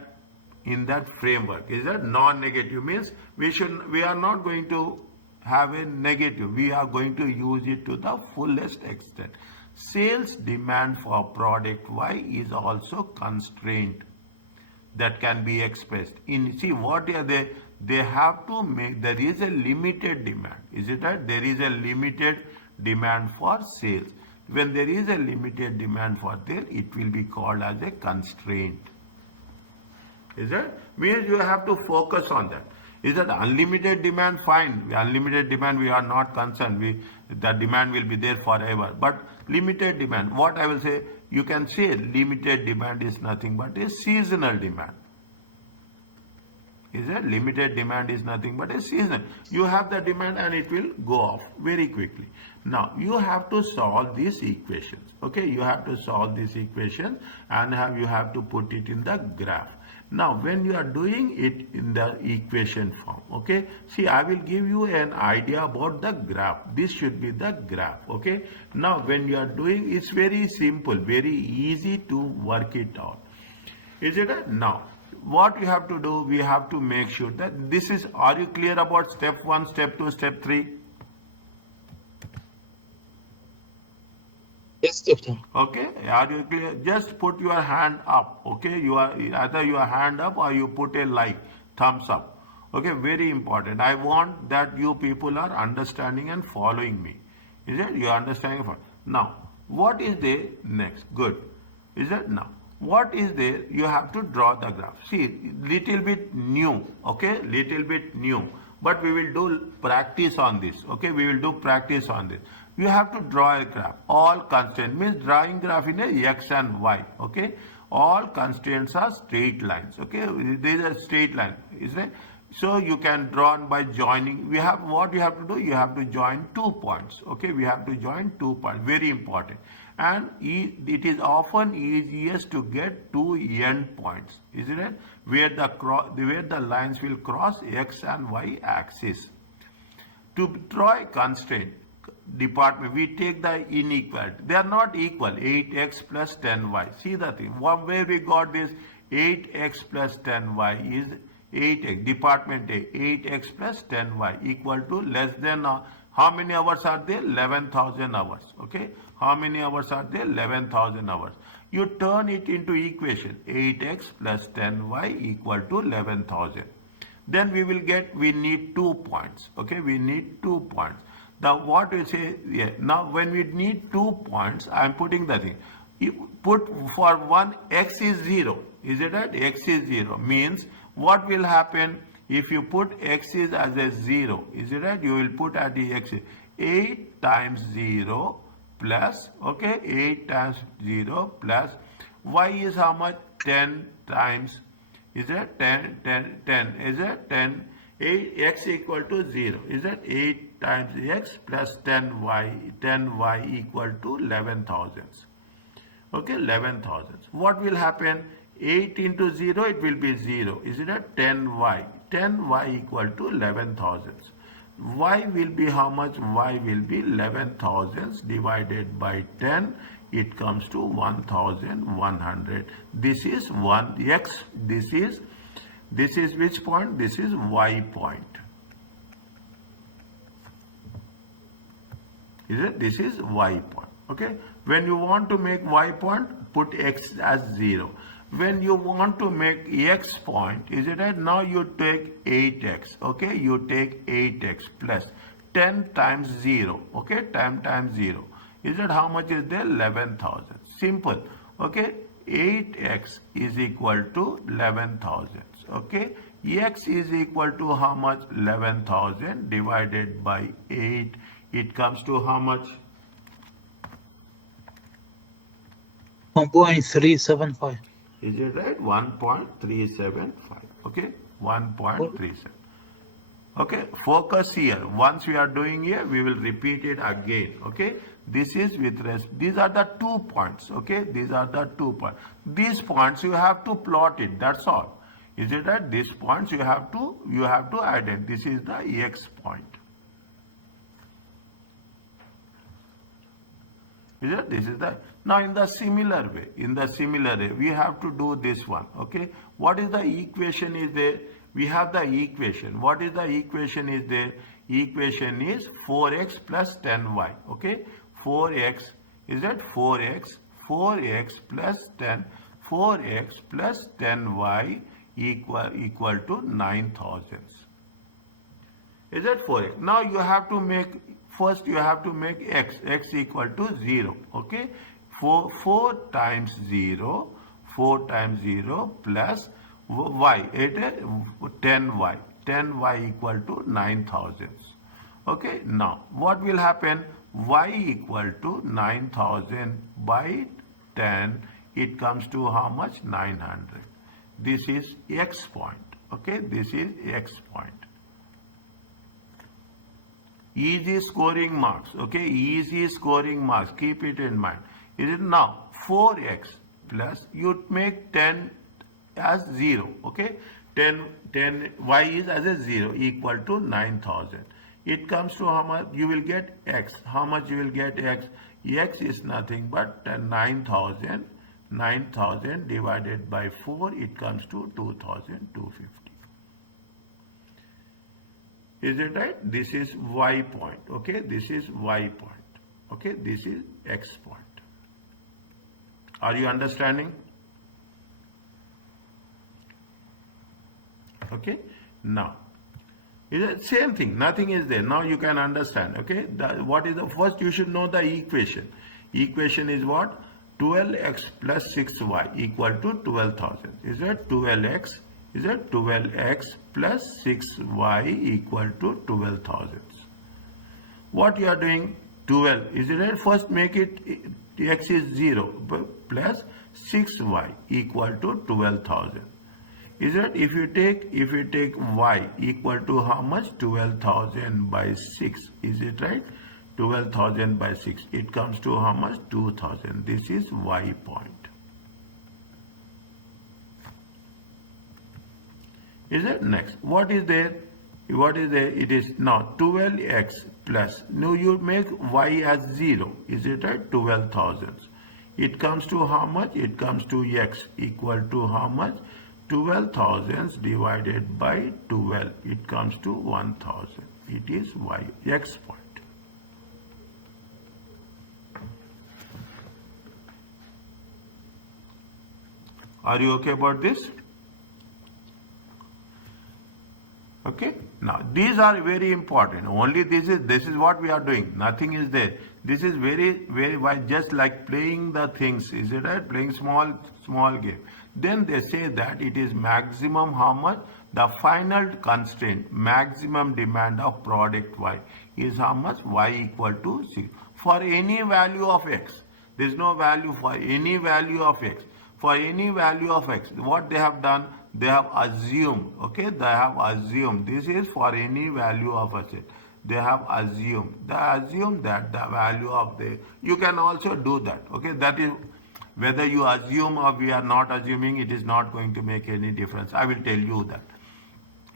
framework. Is that non-negative, means we are not going to have a negative, we are going to use it to the fullest extent. Sales demand for product Y is also constraint that can be expressed in, see what are they have to make, there is a limited demand. Is it right? There is a limited demand for sales. When there is a limited demand for sale, it will be called as a constraint. Is it? Means you have to focus on that. Is that unlimited demand? Fine. Unlimited demand, we are not concerned. The demand will be there forever. But limited demand, what I will say, you can say limited demand is nothing but a seasonal demand. Is that limited demand is nothing but a season. You have the demand and it will go off very quickly. Now you have to solve these equations. Okay, you have to solve this equation and you have to put it in the graph. Now when you are doing it in the equation form, okay, see I will give you an idea about the graph. This should be the graph. Okay, now when you are doing, it's very simple, very easy to work it out. Is it? Now what we have to do, we have to make sure that this is, are you clear about step 1, step 2, step 3? Yes, doctor. Okay, are you clear? Just put your hand up. Okay, you are either your hand up or you put a like, thumbs up. Okay, very important. I want that you people are understanding and following me. Is it? You are understanding? Now, what is there next? Good. Is it? Now, what is there? You have to draw the graph. See, little bit new. Okay, little bit new. But we will do practice on this. Okay, we will do practice on this. You have to draw a graph. All constraints means drawing graph in a x and y. Okay, all constraints are straight lines. Okay, these are straight line. Is it? So you can draw by joining. We have, what you have to do? You have to join 2 points. Okay, we have to join 2 points. Very important. And it is often easiest to get 2 end points. Is it right? Where the lines will cross x and y axis. To draw a constraint department, we take the inequality. They are not equal. 8x plus 10y. See the thing. Where we got this 8x plus 10y is 8x. Department A, 8x plus 10y equal to less than, how many hours are there? 11,000 hours. Okay. How many hours are there? 11,000 hours. You turn it into equation. 8x plus 10y equal to 11,000. Then we will get, we need 2 points. Okay. We need 2 points. Now what we say, yeah, now when we need 2 points, I am putting the thing. You put for one, x is 0. Is it right? X is 0. Means what will happen if you put x is as a 0? Is it right? You will put at the x. 8 times 0 plus, okay, 8 times 0 plus y is how much? 10 times, is it 10, 10, 10, is it 10, 8, x equal to 0, is it 8 times x plus 10y equal to 11,000. Okay, 11,000. What will happen? 8 into 0, it will be 0. Is it a 10y? 10y equal to 11,000. Y will be how much? Y will be 11,000 divided by 10. It comes to 1,100. This is 1x. This is which point? This is y point. Is it? This is y point. Okay. When you want to make y point, put x as 0. When you want to make x point, is it right? Now you take 8x. Okay. You take 8x plus 10 times 0. Okay. 10 times 0. Is it how much is there? 11,000. Simple. Okay. 8x is equal to 11,000. Okay. X is equal to how much? 11,000 divided by 8. It comes to how much? 1.375. Is it right? 1.375. Okay. 1.37. Okay. Focus here. Once we are doing here, we will repeat it again. Okay. This is with rest. These are the 2 points. Okay. These are the 2 points. These points you have to plot it. That's all. Is it right? These points you have to identify. This is the x point. Is it? This is the. Now in the similar way, we have to do this one. Okay. What is the equation is there? We have the equation. What is the equation is there? Equation is 4x plus 10y. Okay. 4x, is that 4x? 4x plus 10. 4x plus 10y equal to 9,000. Is that 4x? Now you have to make, first you have to make x equal to 0. Okay. 4 times 0 plus y, it is 10y. 10y equal to 9,000. Okay. Now what will happen? Y equal to 9,000 by 10. It comes to how much? 900. This is x point. Okay. This is x point. Easy scoring marks. Okay. Easy scoring marks. Keep it in mind. Is it now 4x plus you make 10 as 0. Okay. 10 y is as a 0 equal to 9,000. It comes to how much? You will get x. How much you will get x? X is nothing but 9,000. 9,000 divided by 4, it comes to 2,250. Is it right? This is y point. Okay. This is y point. Okay. This is x point. Are you understanding? Okay. Now, is it same thing? Nothing is there. Now you can understand. Okay. What is the first? You should know the equation. Equation is what? 12x plus 6y equal to 12,000. Is it 12x? Is it 12x plus 6y equal to 12,000? What you are doing? 12. Is it right? First make it x is 0 plus 6y equal to 12,000. Is it? If you take y equal to how much? 12,000 by 6. Is it right? 12,000 by 6. It comes to how much? 2,000. This is y point. Is it? Next. What is there? What is there? It is now 12x plus. Now you make y as 0. Is it right? 12,000. It comes to how much? It comes to x equal to how much? 12,000 divided by 12. It comes to 1,000. It is y, x point. Are you okay about this? Okay. Now these are very important. Only this is what we are doing. Nothing is there. This is very just like playing the things. Is it right? Playing small game. Then they say that it is maximum how much? The final constraint, maximum demand of product Y is how much? Y equal to 6. for any value of x. There is no value for any value of x. For any value of x, what they have done, they have assumed, okay, they have assumed, this is for any value of asset. They have assumed, that the value of the, you can also do that, okay, that is, whether you assume or we are not assuming, it is not going to make any difference. I will tell you that.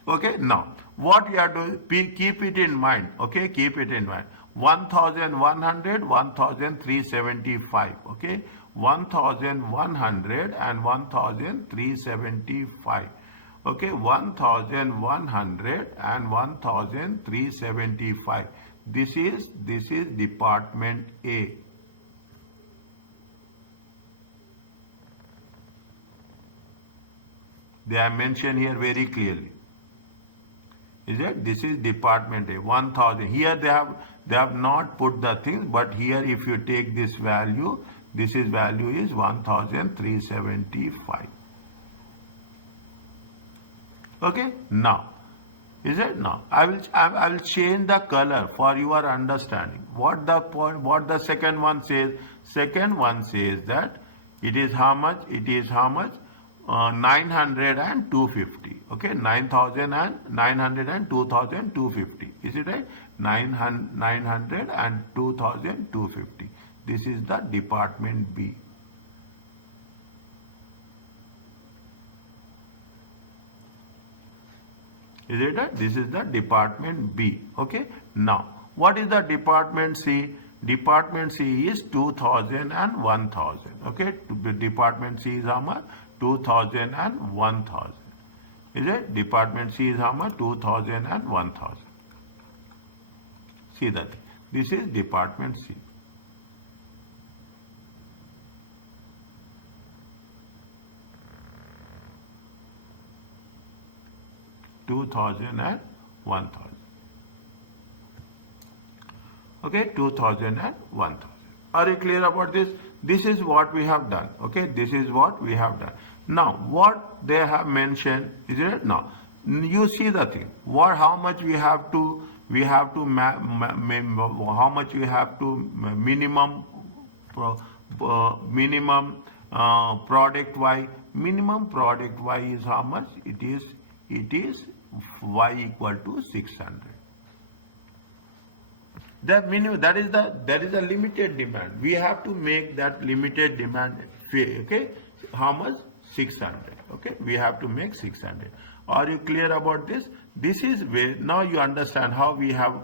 Okay, now what we are doing, keep it in mind, okay, keep it in mind. 1100, 1375, okay, 1100 and 1375, okay, 1100 and 1375. This is department A. They are mentioned here very clearly. Is it? This is department A, 1000. Here they have not put the things, but here if you take this value, this is value is 1375. Okay? Now, is it? Now I will change the color for your understanding. What the second one says? Second one says that it is how much? It is how much? 900 and 250. Okay, 9,000 and 900 and 2,250. Is it right? 900 and 2,250. This is the department B. Is it right? This is the department B. Okay. Now, what is the department C? Department C is 2,000 and 1,000. Okay. Department C is how much? 2,000 and 1,000. Is it? Department C is how much? 2,000 and 1,000. See that. This is department C. $2,000 and 1,000. Okay, 2,000 and 1,000. Are you clear about this? This is what we have done. Okay, this is what we have done. Now, what they have mentioned, is it? Now, you see the thing. How much we have to, how much we have to minimum product Y. Minimum product Y is how much? It is Y equal to 600. That minimum, that is a limited demand. We have to make that limited demand. Okay, how much? 600. Okay, we have to make 600. Are you clear about this? This is where now you understand how we have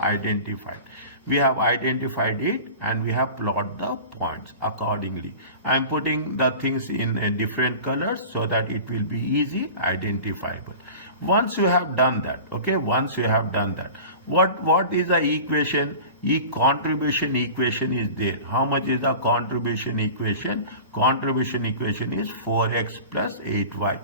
identified. We have identified it and we have plotted the points accordingly. I am putting the things in different colors so that it will be easy identifiable. Once you have done that, okay, once you have done that, what is the equation? Contribution equation is there. How much is the contribution equation? Contribution equation is 4x plus 8y.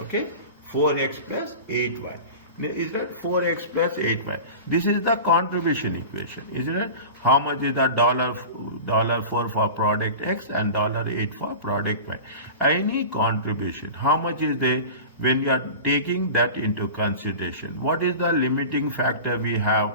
Okay, 4x plus 8y. Is that 4x plus 8y? This is the contribution equation. Is it? How much is the $4 for product X and $8 for product Y? Any contribution. How much is there when you are taking that into consideration? What is the limiting factor we have?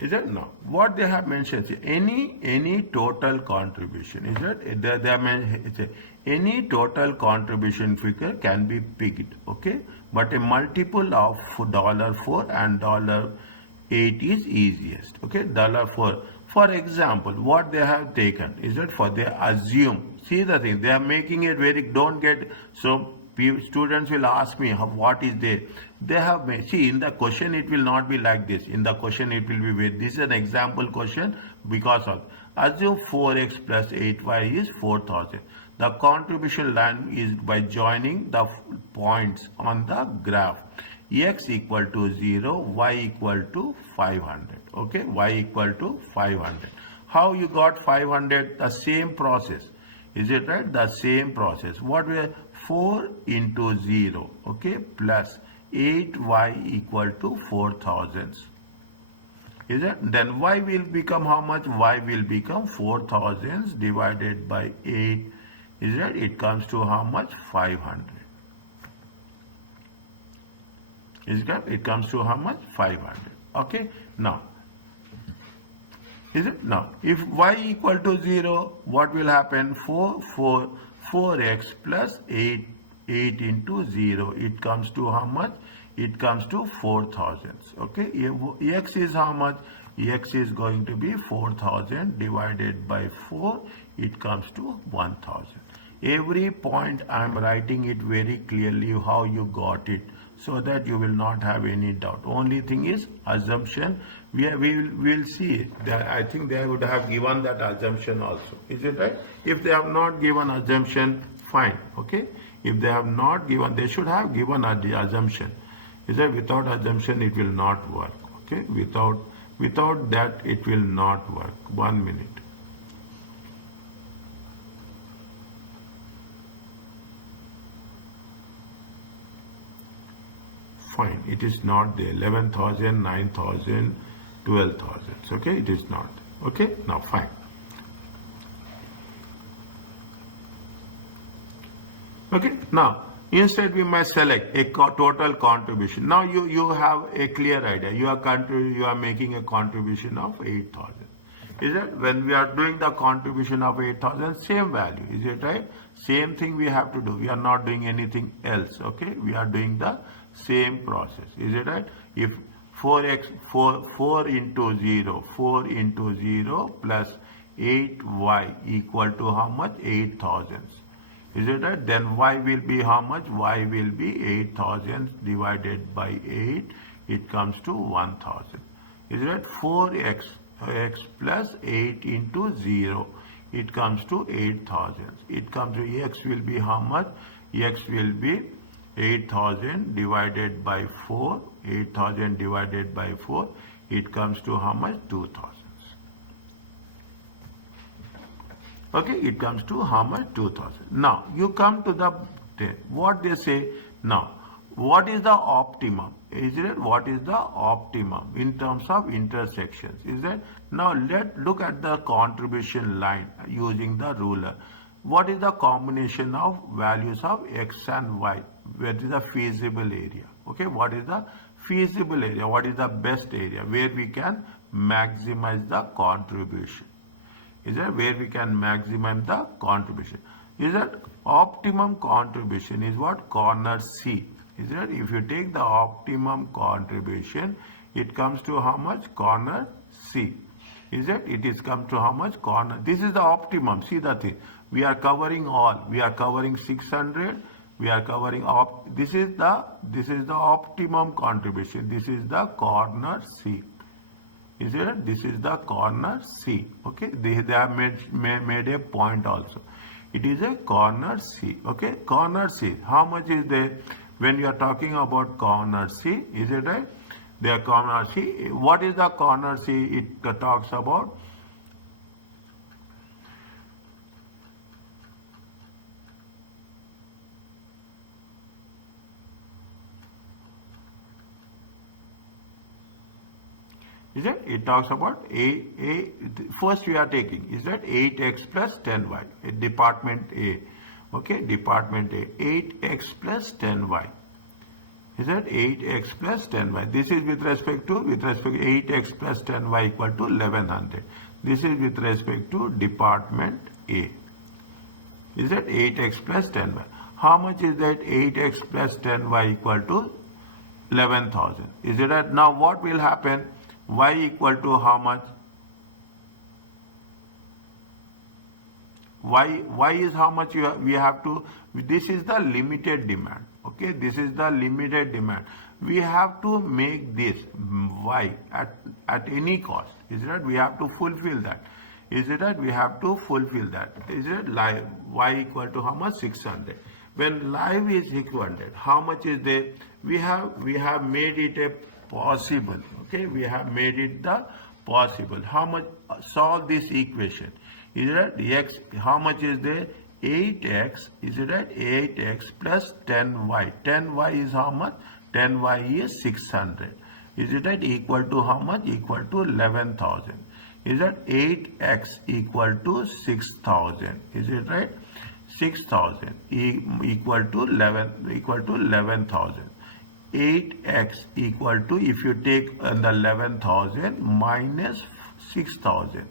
Is it? No. What they have mentioned is any total contribution. Is it? They have mentioned any total contribution figure can be picked. Okay, but a multiple of $4 and $8 is easiest. Okay, $4. For example, what they have taken is it for they assume. See the thing. They are making it very. Don't get so. Students will ask me what is there. They have made, see in the question it will not be like this. In the question it will be with this is an example question because of assume 4x plus 8y is 4,000. The contribution line is by joining the points on the graph. x equal to 0, y equal to 500. Okay, y equal to 500. How you got 500? The same process. Is it right? The same process. What we are 4 into 0, okay, plus 8y equal to 4000. Is it? Then y will become how much? Y will become 4000 divided by 8. Is it? It comes to how much? 500. Is it? It comes to how much? 500. Okay. Now, is it? Now, if y equal to 0, what will happen? 4x plus 8 into 0. It comes to how much? It comes to 4000. Okay. X is how much? X is going to be 4000 divided by 4. It comes to 1000. Every point I am writing it very clearly how you got it, so that you will not have any doubt. Only thing is assumption. We will see. I think they would have given that assumption also. Is it right? If they have not given assumption, fine. Okay. If they have not given, they should have given the assumption. Is that without assumption it will not work. Okay. Without that it will not work. 1 minute. Fine, it is not there. 11,000, 9,000, 12,000. Okay, it is not. Okay, now fine. Okay, now instead we must select a total contribution. Now you have a clear idea. You are making a contribution of 8,000. Is it? When we are doing the contribution of 8,000, same value. Is it right? Same thing we have to do. We are not doing anything else. Okay, we are doing the same process. Is it right? If 4 into 0, 4 into 0 plus 8y equal to how much? 8,000. Is it right? Then y will be how much? Y will be 8,000 divided by 8. It comes to 1,000. Is it right? 4x plus 8 into 0. It comes to 8,000. It comes to x will be how much? X will be 8,000 divided by 4. 8,000 divided by 4. It comes to how much? 2,000. Okay, it comes to how much? 2,000. Now, you come to what they say. Now, what is the optimum? Is it? What is the optimum in terms of intersections? Is it? Now, let's look at the contribution line using the ruler. What is the combination of values of x and y? Where is the feasible area? Okay, what is the feasible area? What is the best area where we can maximize the contribution? Is that where we can maximize the contribution? Is that optimum contribution is what? Corner C. Is that if you take the optimum contribution, it comes to how much? Corner C. Is that it is come to how much? Corner. This is the optimum. See the thing. We are covering all. We are covering 600. We are covering this is the optimum contribution. This is the corner C. Is it? This is the corner C. Okay, they have made a point also. It is a corner C. Okay, corner C. How much is there? When you are talking about corner C, is it right? The corner C. What is the corner C? It talks about. Is that it talks about first we are taking is that 8x plus 10y, department A. Okay, department A, 8x plus 10y. Is that 8x plus 10y? This is with respect to 8x plus 10y equal to 1100. This is with respect to department A. Is that 8x plus 10y? How much is that 8x plus 10y equal to 11,000? Is it that now what will happen? Y equal to how much? Y is how much we have to, this is the limited demand. Okay, this is the limited demand. We have to make this Y at any cost. Is it right? We have to fulfill that. Is it right? We have to fulfill that. Is it like Y equal to how much? 600. When live is equivalent, how much is there? We have made it a possible. Okay, we have made it the possible. How much? Solve this equation. Is it right? X. How much is there? 8x. Is it right? 8x plus 10y. 10y is how much? 10y is 600. Is it right? Equal to how much? Equal to 11,000. Is that 8x equal to 6,000? Is it right? 6,000 equal to 11,000. 8x equal to, if you take the 11,000 minus 6,000,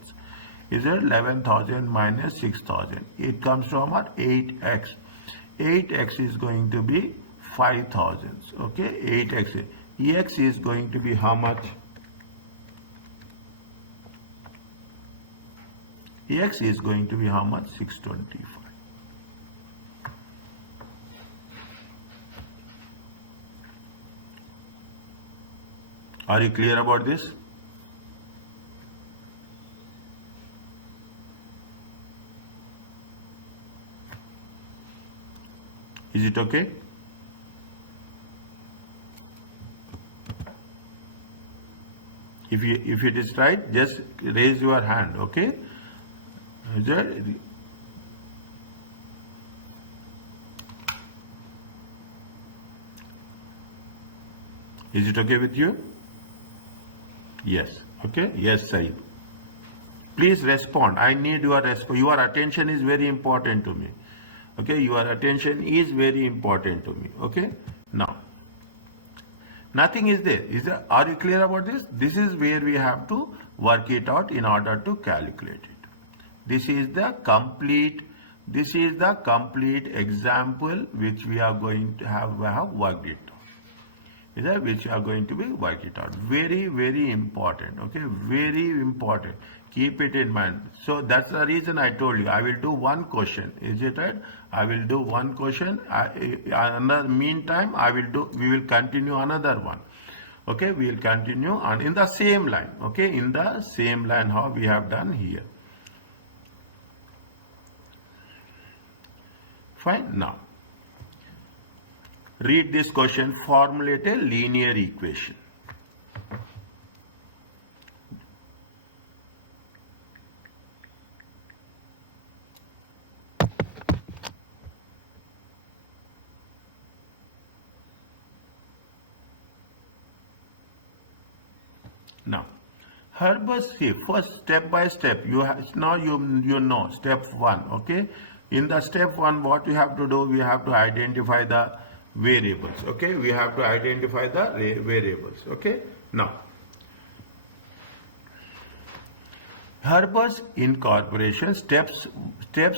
is it 11,000 minus 6,000? It comes from our 8x. 8x is going to be 5,000. Okay, 8x. X is going to be how much? X is going to be how much? 625. Are you clear about this? Is it okay? If it is right, just raise your hand. Okay. Is it okay with you? Yes. Okay. Yes, Saeed. Please respond. I need your response. Your attention is very important to me. Okay. Your attention is very important to me. Okay. Now, nothing is there. Are you clear about this? This is where we have to work it out in order to calculate it. This is the complete example which we are going to have worked it out. Is that which we are going to be work it out. Very, very important. Okay, very important. Keep it in mind. So that's the reason I told you I will do one question. Is it right? I will do one question. Another meantime, we will continue another one. Okay, we will continue on in the same line. Okay, in the same line how we have done here. Fine. Now, read this question, formulate a linear equation. Now, Herbert, see, first step by step, you know step one. Okay, in the step one, what we have to do, we have to identify the variables. Okay, we have to identify the variables. Okay, now Herbert's incorporation steps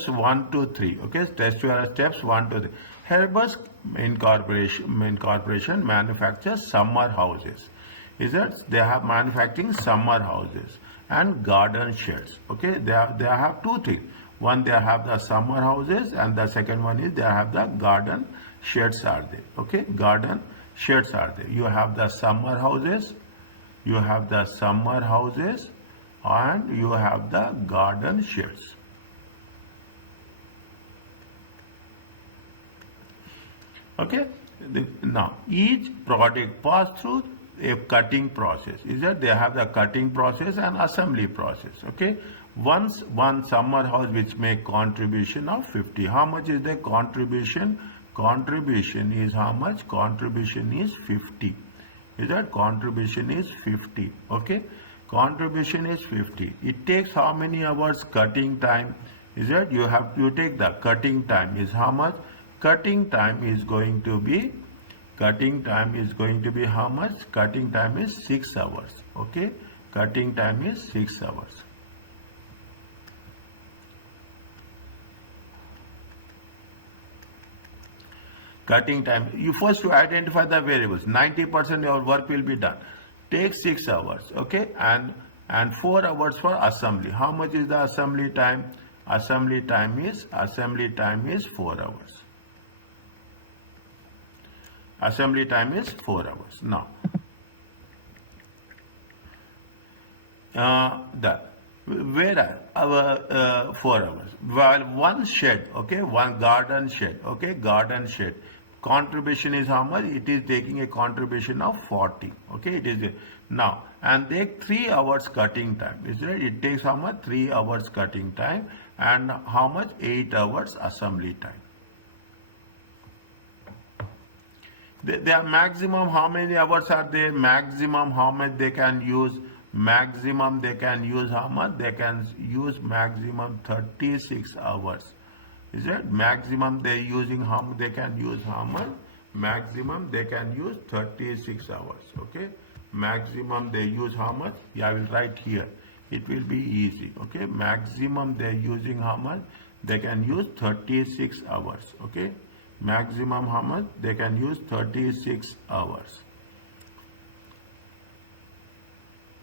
1 to 3. Okay, steps 1 to 3. Herbert's incorporation manufactures summer houses. Is that they have manufacturing summer houses and garden sheds. Okay, they have two things. One, they have the summer houses, and the second one is they have the garden sheds are there. Okay, garden sheds are there. You have the summer houses, and you have the garden sheds. Okay, now each product pass through a cutting process. Is that they have the cutting process and assembly process. Okay, once one summer house which make contribution of 50. How much is the contribution? Contribution is how much? Contribution is 50. Is that contribution is 50? Okay, contribution is 50. It takes how many hours cutting time? Is that you have to take the cutting time is how much? Cutting time is going to be how much? Cutting time is 6 hours. Okay, cutting time is 6 hours. Cutting time, you first to identify the variables. 90% of your work will be done. Take 6 hours. Okay, and 4 hours for assembly. How much is the assembly time? Assembly time is 4 hours. Assembly time is 4 hours. Now, Where are our 4 hours? While one shed, okay, one garden shed, okay, garden shed. Contribution is how much? It is taking a contribution of 40. Okay, it is now and take 3 hours cutting time. Is it? It takes how much? 3 hours cutting time and how much? 8 hours assembly time. Their maximum how many hours are there? Maximum how much they can use? Maximum they can use how much? They can use maximum 36 hours. Is it? Maximum they using how much? They can use how much? Maximum they can use 36 hours. Okay. Maximum they use how much? Yeah, I will write here. It will be easy. Okay. Maximum they using how much? They can use 36 hours. Okay. Maximum how much? They can use 36 hours.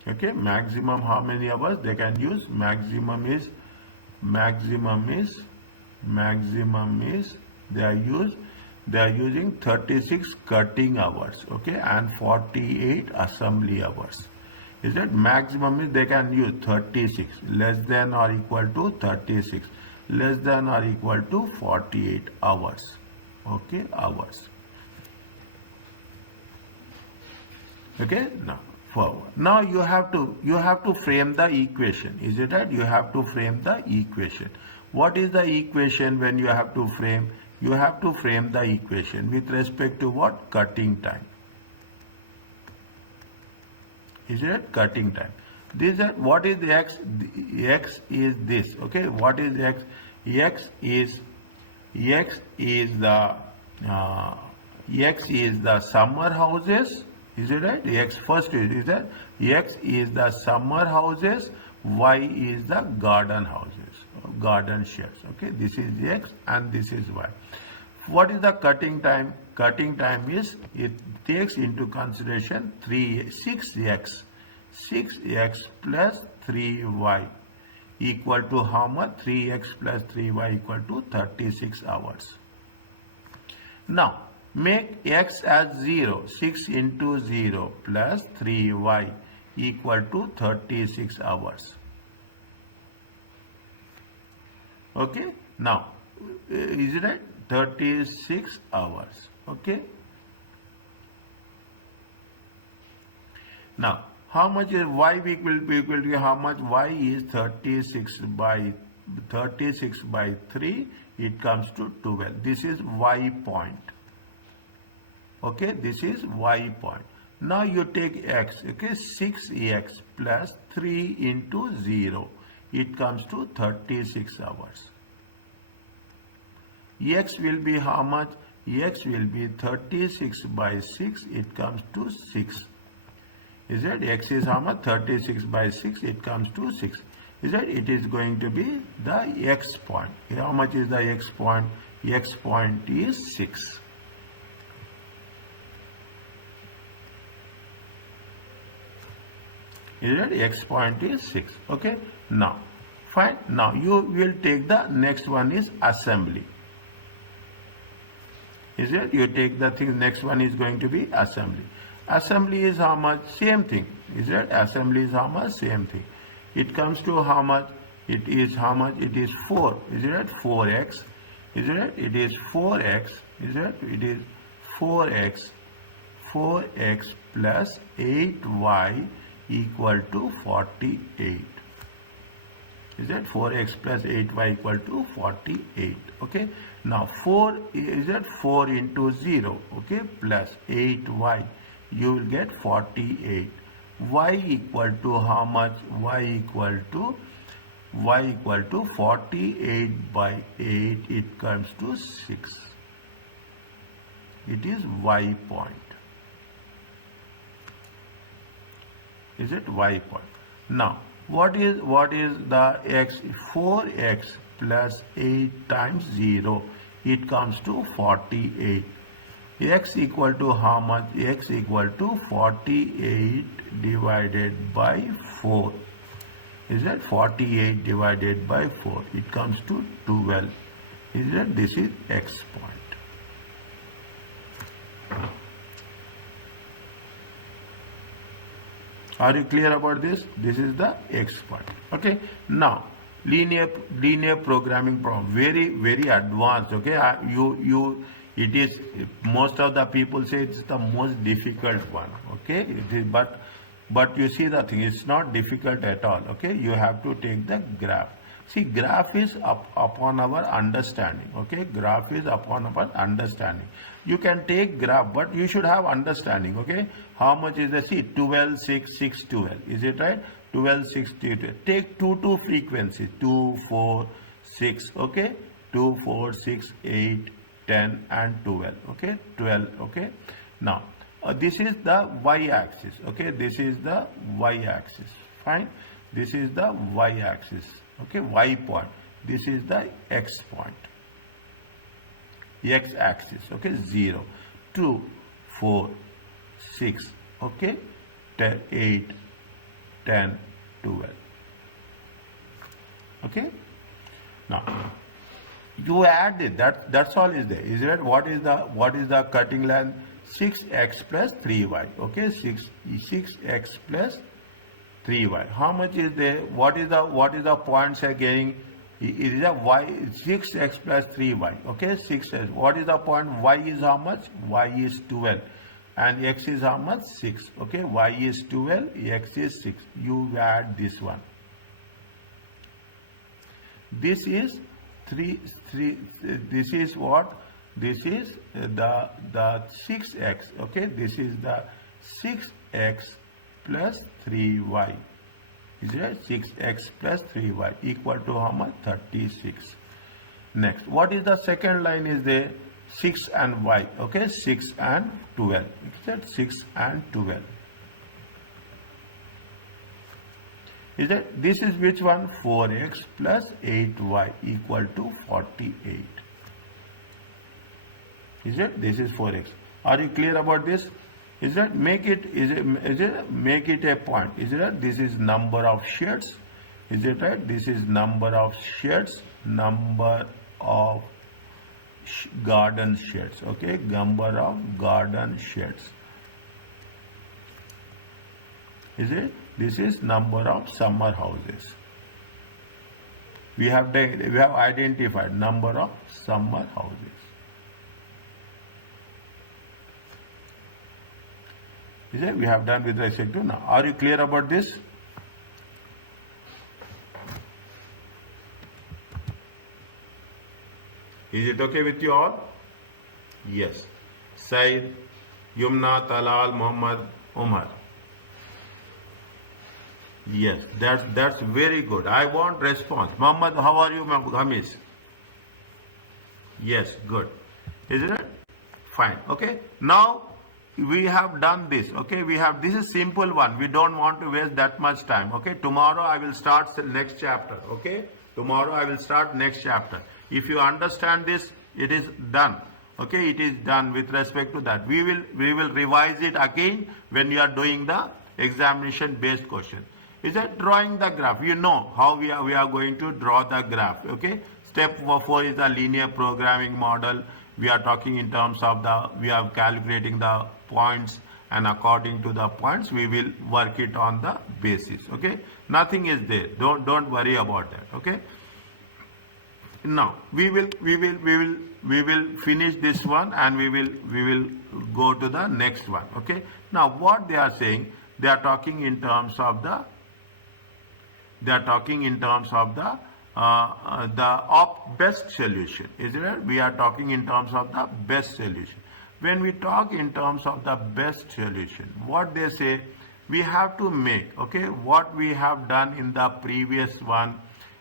Okay, maximum how many hours they can use? Maximum is they are using 36 cutting hours, okay, and 48 assembly hours. Is that maximum is they can use 36 less than or equal to 36 less than or equal to 48 hours. Okay, hours. Okay, now forward. Now you have to frame the equation. Is it right? You have to frame the equation. What is the equation when you have to frame? You have to frame the equation with respect to what? Cutting time. Is it cutting time? This is what is the x? X is this. Okay, what is x? X is the x is the summer houses. Is it right? X first is that x is the summer houses, y is the garden houses, garden sheds. Okay, this is x and this is y. What is the cutting time? Cutting time is it takes into consideration 6x plus 3y equal to how much? 3x plus 3y equal to 36 hours. Now make x as 0. 6 into 0 plus 3y equal to 36 hours. Okay. Now, is it right? 36 hours. Okay. Now, how much is y equal to how much? Y is 36 by 3. It comes to 12. This is y point. Okay, this is y point. Now you take x, okay, 6x plus 3 into 0. It comes to 36 hours. X will be how much? X will be 36 by 6. It comes to 6. Is it? X is how much? 36 by 6. It comes to 6. Is it? It is going to be the x point. How much is the x point? X point is 6. Is it? X point is 6. Okay. Now, fine. Now you will take the next one is assembly. Is it? You take the thing. Next one is going to be assembly. Assembly is how much? Same thing. Is it? Assembly is how much? Same thing. It comes to how much? It is how much? It is 4. Is it? 4x. Is it? It is 4x. Is it? It is 4x. 4x plus 8y equal to 48. Is that 4x plus 8y equal to 48? Okay. Now 4 is that 4 into 0, okay, plus 8y. You will get 48. Y equal to how much? Y equal to 48 by 8. It comes to 6. It is y point. Is it y point? Now what is the x? 4x plus 8 times 0. It comes to 48. X equal to how much? X equal to 48 divided by 4. Is that 48 divided by 4? It comes to 12. Is that this is x point. Are you clear about this? This is the X part. Okay. Now, linear programming problem, very advanced. Okay. It is, most of the people say it's the most difficult one. Okay. It is, but you see the thing, it's not difficult at all. Okay. You have to take the graph. See, graph is upon our understanding. Okay, graph is upon our understanding. You can take graph, but you should have understanding. Okay, how much is the, see, 12, 6, 6, 12. Is it right? 12, 6, 12. Take two frequencies, 2, 4, 6. Okay, 2, 4, 6, 8, 10, and 12. Okay, 12. Okay, now this is the y-axis. Okay, this is the y-axis. Fine. This is the y-axis. Okay, y point. This is the x point. X axis. Okay, 0, 2, 4, 6. Okay, 10, 8, 10, 12. Okay. Now you add it. That's all is there. Is it? What is the cutting line? 6x plus 3y. Okay, 6x plus 3y. How much is there? What is the points are getting? It is a y, 6x plus 3y. Okay, 6x. What is the point? Y is how much? Y is 12. And x is how much? 6. Okay, y is 12, x is 6. You add this one. This is 3. This is what? This is the 6x. Okay, this is the 6x plus 3y. Is it? 6x plus 3y equal to how much? 36. Next, what is the second line is there? 6 and y. Okay, 6 and 12. Is that 6 and 12? Is that, this is which one? 4x plus 8y equal to 48. Is it? This is 4x. Are you clear about this? Is that, make it, make it a point. Is it? This is number of shades. Is it right? This is number of shades, number of garden shades. Okay, number of garden shades. Is it? This is number of summer houses. We have identified number of summer houses. Is it? We have done with respect to now. Are you clear about this? Is it okay with you all? Yes. Said, Yumna, Talal, Muhammad, Umar. Yes, that's very good. I want response. Muhammad, how are you, Hamis? Yes, good. Isn't it? Fine. Okay. Now we have done this. Okay, this is simple one. We don't want to waste that much time. Okay, tomorrow I will start the next chapter. Okay, tomorrow I will start next chapter. If you understand this, it is done. Okay, it is done with respect to that. We will revise it again when you are doing the examination based question. Is that drawing the graph? You know how we are going to draw the graph. Okay, step 4 is the linear programming model. We are talking in terms of we are calculating the points, and according to the points we will work it on the basis. Okay, nothing is there. Don't worry about that. Okay. Now we will finish this one, and we will go to the next one. Okay. Now what they are saying, they are talking in terms of the best solution. Is it? We are talking in terms of the best solution. When we talk in terms of the best solution, what they say, we have to make, okay, what we have done in the previous one.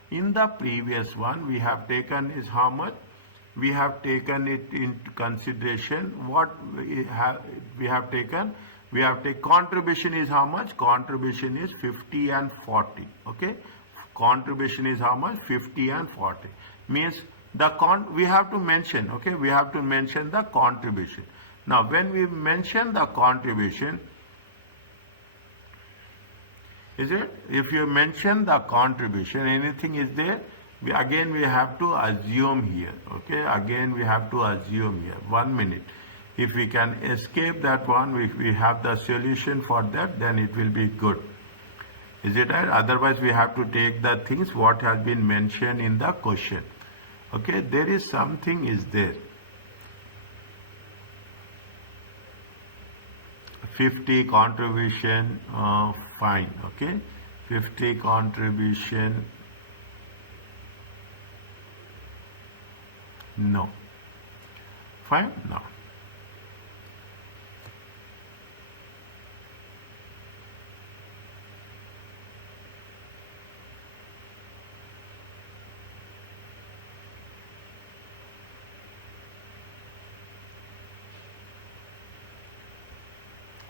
In the previous one, we have taken is how much? We have taken it into consideration. What we have taken contribution is how much? Contribution is 50 and 40. Okay, contribution is how much? 50 and 40. Means we have to mention. Okay, we have to mention the contribution. Now when we mention the contribution, is it? If you mention the contribution, anything is there, we have to assume here. Okay, again we have to assume here. 1 minute. If we can escape that one, if we have the solution for that, then it will be good. Is it right? Otherwise, we have to take the things what has been mentioned in the question. Okay, there is something is there. 50 contribution, fine. Okay, 50 contribution, no. Fine, no.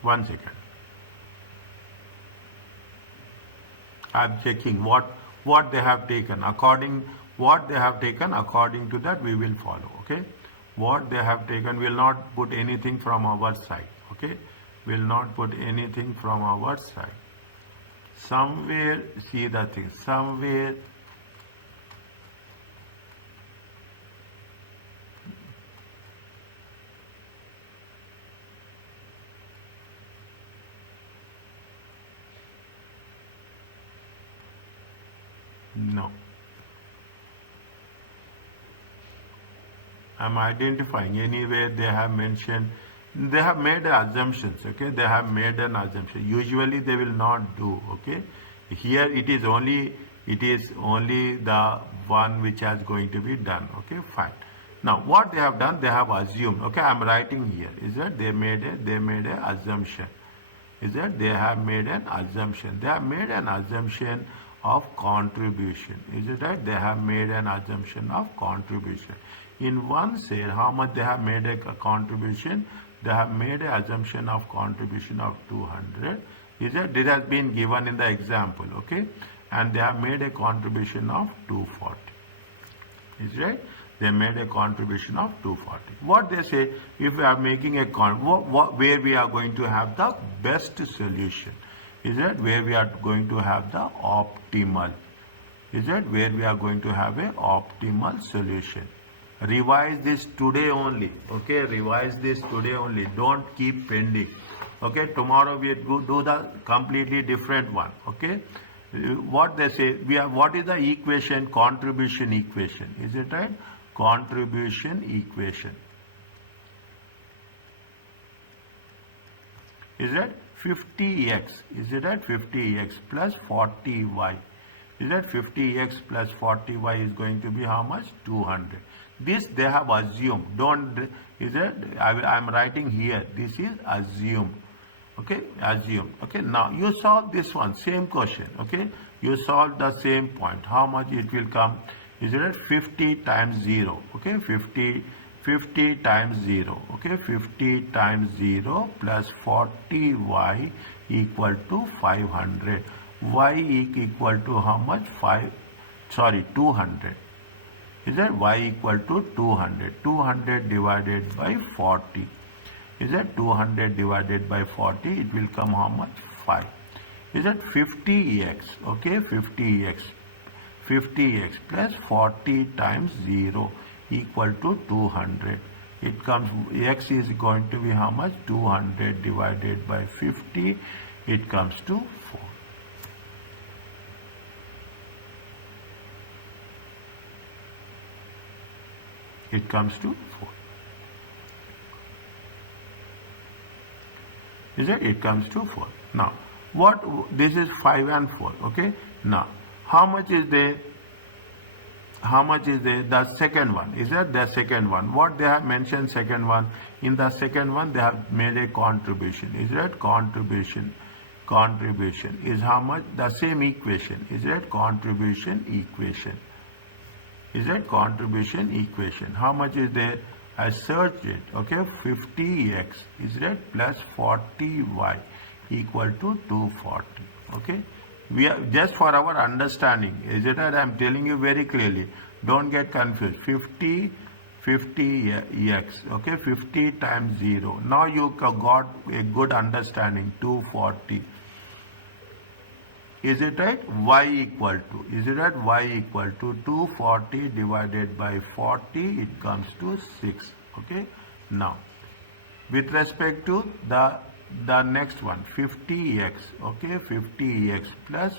One second. I'm checking what they have taken. What they have taken, according to that we will follow. Okay. What they have taken, will not put anything from our side. Okay. Will not put anything from our side. Somewhere, see the thing. Somewhere. No. I'm identifying anywhere they have mentioned, they have made assumptions. Okay, they have made an assumption. Usually they will not do. Okay, here it is only the one which has going to be done. Okay, fine. Now what they have done, they have assumed. Okay, I'm writing here. Is that they made a assumption. Is that they have made an assumption. They have made an assumption of contribution. Is it right? They have made an assumption of contribution. In one share, how much they have made a contribution? They have made an assumption of contribution of 200. Is that it has been given in the example, okay? And they have made a contribution of 240. Is right? They made a contribution of 240. What they say, if we are making a where we are going to have the best solution, is that where we are going to have the optimal, is that where we are going to have a optimal solution. Revise this today only. Okay, revise this today only. Don't keep pending. Okay, tomorrow we will do the completely different one. Okay, what they say, what is the equation? Contribution equation. Is it right? Contribution equation. Is that 50x? Is it right? 50x plus 40y. Is that 50x plus 40y is going to be how much? 200. This they have assumed. Don't, is it? I am writing here. This is assumed. Okay, assumed. Okay, now you solve this one, same question. Okay, you solve the same point. How much it will come? Is it 50 times 0? Okay, 50 times 0. Okay, 50 times 0 plus 40y equal to 500. Y equal to how much? 200. Is that y equal to 200? 200 divided by 40. Is that 200 divided by 40? It will come how much? 5. Is that 50x? Okay, 50x. 50x plus 40 times 0 equal to 200. It comes, x is going to be how much? 200 divided by 50. It comes to 4. It comes to 4. Is it? It comes to 4. Now, what, this is 5 and 4. Okay. Now, how much is there? How much is there? The second one. Is that the second one? What they have mentioned second one? In the second one, they have made a contribution. Is that contribution? Contribution is how much? The same equation. Is that contribution equation? Is that contribution equation? How much is there? I searched it. Okay, 50x is that plus 40y equal to 240. Okay, we are just for our understanding. Is it that I am telling you very clearly? Don't get confused. 50x. Okay, 50 times 0. Now you got a good understanding. 240. Is it right? Y equal to, is it right? Y equal to 240 divided by 40, it comes to 6. Okay. Now, with respect to the next one, 50x, okay, 50x plus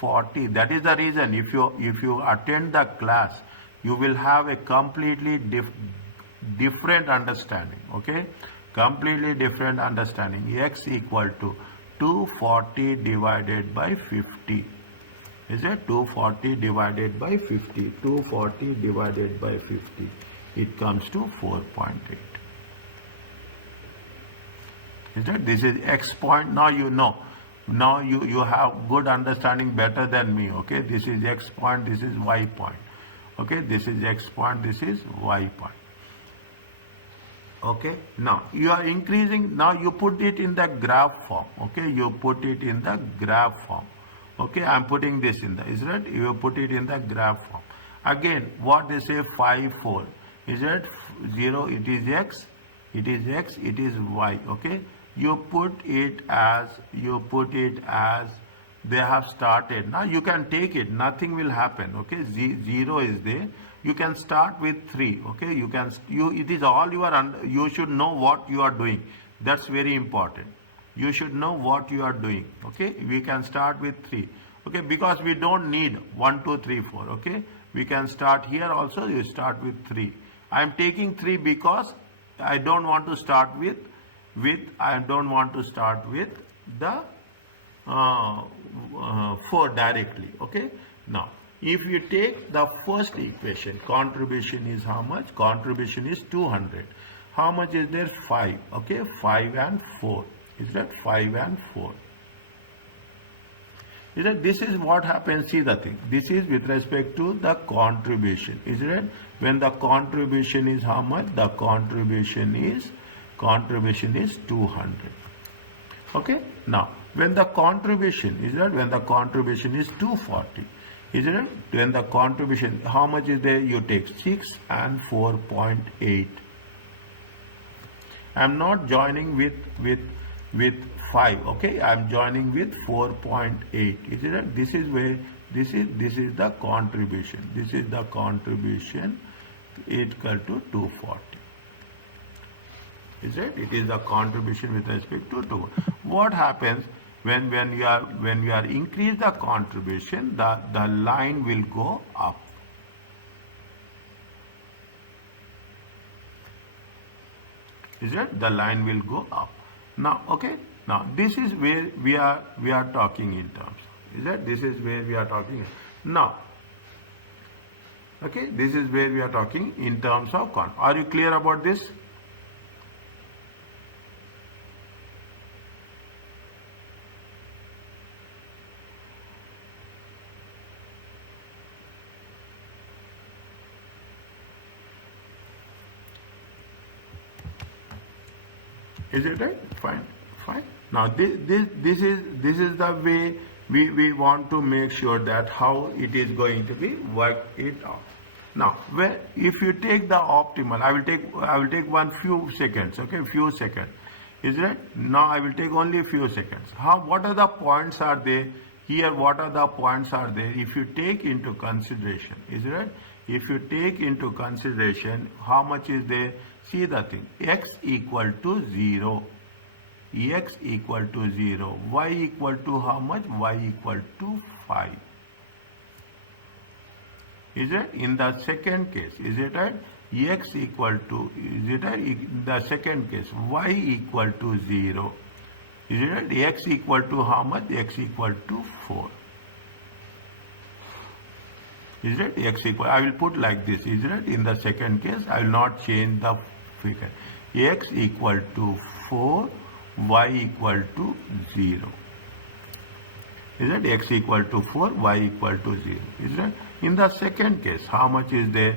40. That is the reason if you attend the class, you will have a completely different understanding, okay, completely different understanding. X equal to 240 divided by 50. Is it 240 divided by 50? 240 divided by 50. It comes to 4.8. Is that this is x point? Now you know. Now you have good understanding better than me. Okay, this is x point, this is y point. Okay, this is x point, this is y point. Okay, now you are increasing. Now you put it in the graph form. Okay, you put it in the graph form. Okay, I'm putting this in the, is that you put it in the graph form. Again, what they say 5, 4. Is it 0? It is x, it is x, it is y. Okay, you put it as they have started. Now you can take it, nothing will happen. Okay, 0 is there. You can start with 3. Okay, it is all you should know what you are doing. That's very important. You should know what you are doing. Okay, we can start with 3. Okay, because we don't need 1, 2, 3, 4. Okay, we can start here also. You start with 3. I am taking 3 because I don't want to start with the 4 directly. Okay, now if you take the first equation, contribution is how much? Contribution is 200. How much is there? 5. Okay, 5 and 4. Is that 5 and 4? Is that this is what happens? See the thing. This is with respect to the contribution. Is it? When the contribution is how much? The contribution is 200. Okay. Now, when the contribution is that when the contribution is 240. Is it? When the contribution, how much is there? You take 6 and 4.8. I am not joining with 5. Okay, I am joining with 4.8. Is it right? This is where this is the contribution. This is the contribution equal to 240. Is it? It is the contribution with respect to 2. What happens when you are increase the contribution? The line will go up. Is it? The line will go up. Now, okay. Now, this is where we are talking in terms. Is that? This is where we are talking. Now, okay. This is where we are talking in terms of con. Are you clear about this? Is it right? Fine, fine. Now this is the way we want to make sure that how it is going to be work it out. Now, if you take the optimal, I will take one few seconds. Okay, few seconds. Is it? Now I will take only a few seconds. What are the points are there here? What are the points are there? If you take into consideration, is it right? If you take into consideration how much is there? See the thing, x equal to 0, x equal to 0, y equal to how much? Y equal to 5. Is it? In the second case, is it right? X equal to, is it right? In the second case, y equal to 0. Is it right? X equal to how much? X equal to 4. Is it? X equal, I will put like this. Is it? In the second case, I will not change the figure. X equal to 4, y equal to 0. Is it? X equal to 4, y equal to 0. Is it? In the second case, how much is there?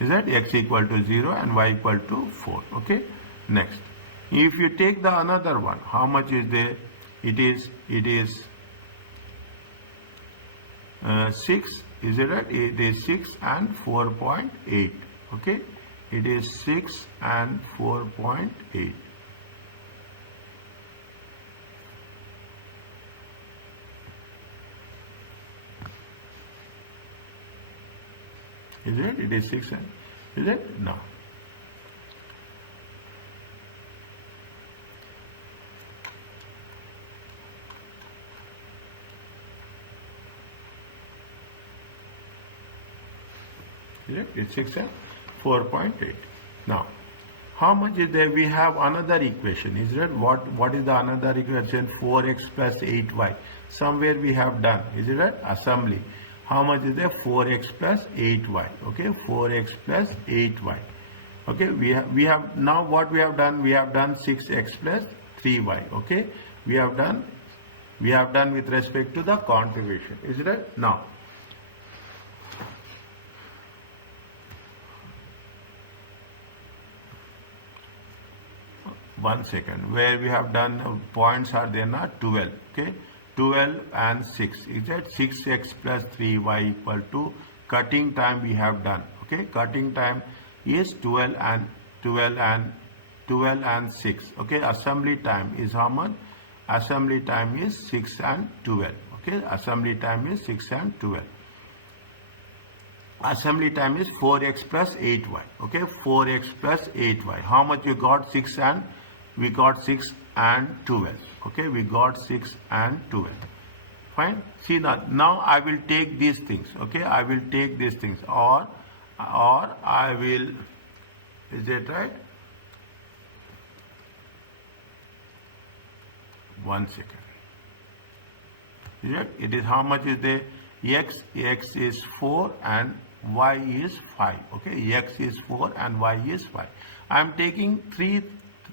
Is that x equal to 0 and y equal to 4. Okay. Next, if you take the another one, how much is there? It is 6. Is it right? It is 6 and 4.8. Okay. It is 6 and 4.8. Is it? It is 6 and, is it? No. Is it? It's 6 and 4.8. Now, how much is there? We have another equation. Is it? What is the another equation? 4x plus 8y. Somewhere we have done. Is it right? Assembly. How much is there? 4x plus 8y. Okay, 4x plus 8y. Okay, we have now what we have done? We have done 6x plus 3y. Okay, we have done with respect to the contribution. Is it right? Now, one second, where we have done points are there now 12. Okay, 12 and 6. Is that 6x plus 3y equal to cutting time we have done. Okay, cutting time is 12 and 6. Okay, assembly time is how much? Assembly time is 6 and 12. Okay, assembly time is 6 and 12. Assembly time is 4x plus 8y. Okay, 4x plus 8y. How much you got? 6 and we got 6 and 12. Okay, we got 6 and 12. Fine. See now I will take these things. Okay, I will take these things, or I will. Is it right? One second. Is it? It is how much is there? X is 4 and y is 5. Okay, x is 4 and y is 5. I am taking three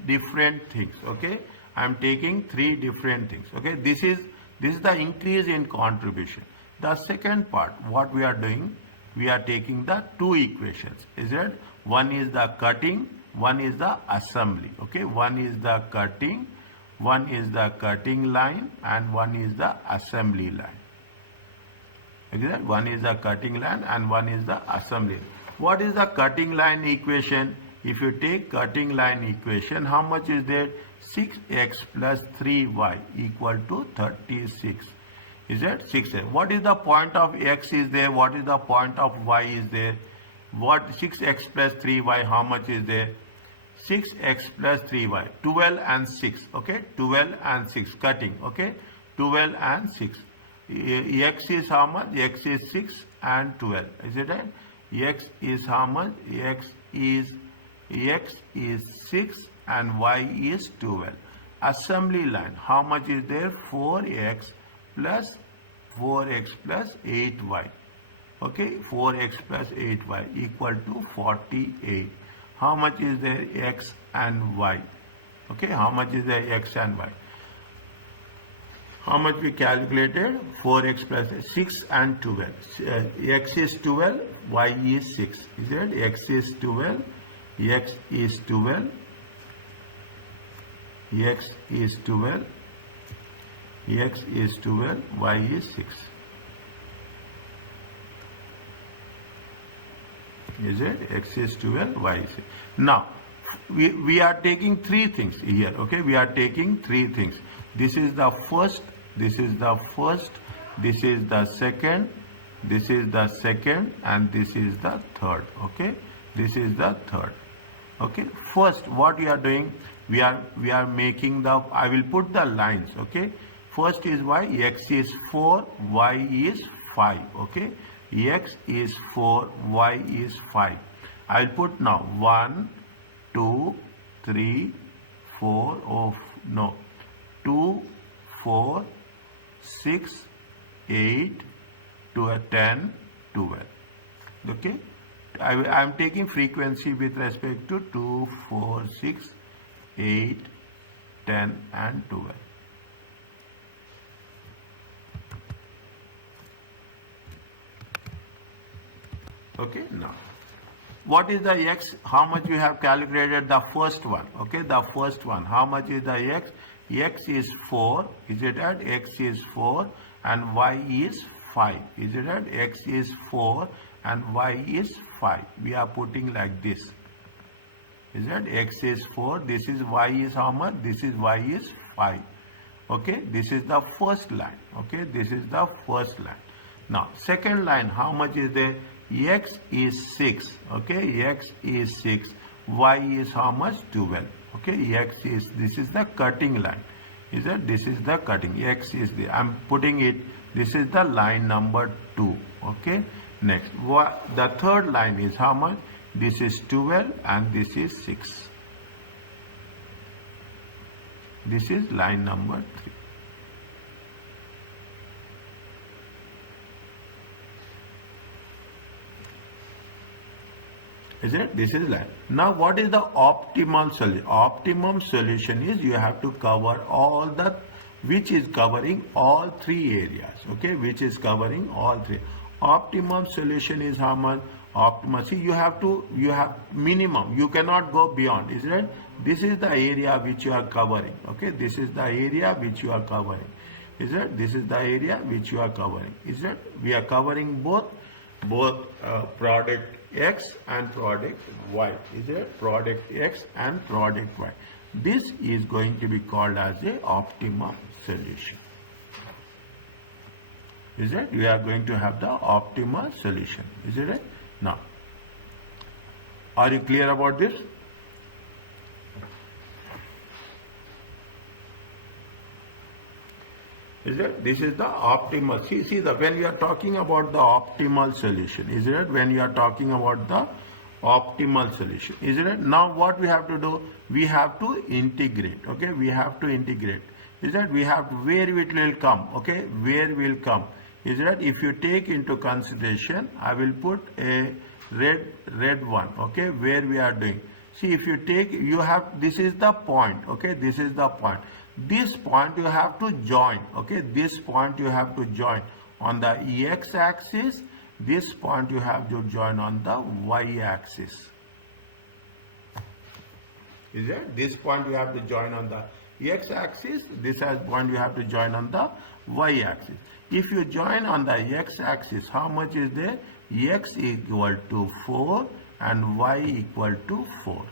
different things. Okay, I am taking three different things. Okay, this is the increase in contribution. The second part, what we are doing, we are taking the two equations. Is it? One is the cutting, one is the assembly. Okay, one is the cutting line, and one is the assembly line. Okay, one is the cutting line and one is the assembly. What is the cutting line equation? If you take cutting line equation, how much is there? 6x plus 3y equal to 36. Is that 6x? What is the point of x is there? What is the point of y is there? What 6x plus 3y, how much is there? 6x plus 3y, 12 and 6. Okay, 12 and 6, cutting. Okay, 12 and 6. X is how much? X is 6 and 12. Is it right? X is how much? X is 6 and y is 12. Assembly line, how much is there? 4x plus 8y. Okay, 4x plus 8y equal to 48. How much is there? X and y. Okay, how much is there? X and y. How much we calculated? 4x plus 6 and 12. X is 12, y is 6. Is it? X is 12, x is 12, x is 12, x is 12, y is 6. Is it? X is 12, y is 6. Now, we are taking three things here. Okay, we are taking three things. This is the first, this is the first, this is the second, this is the second, and this is the third. Okay, this is the third. Okay, first what we are doing, we are making the, I will put the lines. Okay, first is y, x is 4, y is 5. Okay, x is 4, y is 5. I will put now 1, 2, 3, 4, oh no, 2, 4, 6, 8, 10, 12. Okay, I am taking frequency with respect to 2, 4, 6, 8, 10 and 12. Okay, now what is the x? How much you have calculated? The first one. Okay, the first one. How much is the x? X is 4. Is it right? X is 4 and y is 5. Is it right? X is 4 and y is 5. We are putting like this. Is that x is 4? This is y is how much? This is y is 5. Okay, this is the first line. Okay, this is the first line. Now, second line, how much is there? X is 6. Okay, x is 6. Y is how much? 12. Okay, x is, this is the cutting line. Is that? This is the cutting. X is the, I'm putting it, this is the line number 2. Okay, Next, the third line is how much? This is 12 and this is 6. This is line number 3. Is it? This is line. Now what is the optimal solution? Optimum solution is you have to cover all the, which is covering all 3 areas. Okay, which is covering all 3. Optimum solution is how much? Optimal. See, you have minimum. You cannot go beyond. Is it? This is the area which you are covering. Okay, this is the area which you are covering. Is it? This is the area which you are covering. Is it? We are covering both product X and product Y. Is it? Product X and product Y. This is going to be called as a optimum solution. Is it? We are going to have the optimal solution. Is it? Now, are you clear about this? Is it? This is the optimal. See when we are talking about the optimal solution, is it? When you are talking about the optimal solution, is it? Now what we have to do? We have to integrate. Okay, we have to integrate. Is that we have to, where it will come? Okay, where will come? Is that if you take into consideration, I will put a red one. Okay, where we are doing. See, if you take, you have, this is the point. Okay, this is the point. This point you have to join. Okay, this point you have to join on the x axis. This point you have to join on the y axis. Is it? This point you have to join on the x axis. This point you have to join on the y axis. If you join on the x axis, how much is there? X equal to 4 and y equal to 4.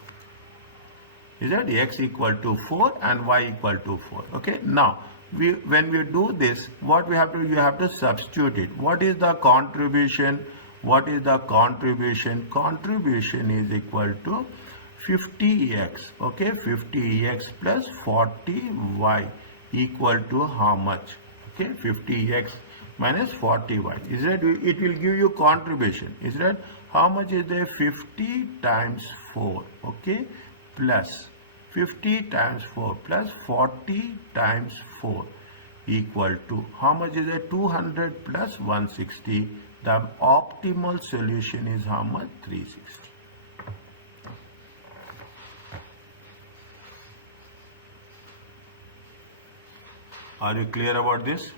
Is that x equal to 4 and y equal to 4? Okay. Now, when we do this, what we have to, you have to substitute it. What is the contribution? What is the contribution? Contribution is equal to 50x. Okay, 50x plus 40y equal to how much? Okay, 50x minus 40y. Is that it will give you contribution? Is that how much is there? 50 times 4. Okay, plus 50 times 4 plus 40 times 4 equal to how much is it? 200 plus 160. The optimal solution is how much? 360. Are you clear about this?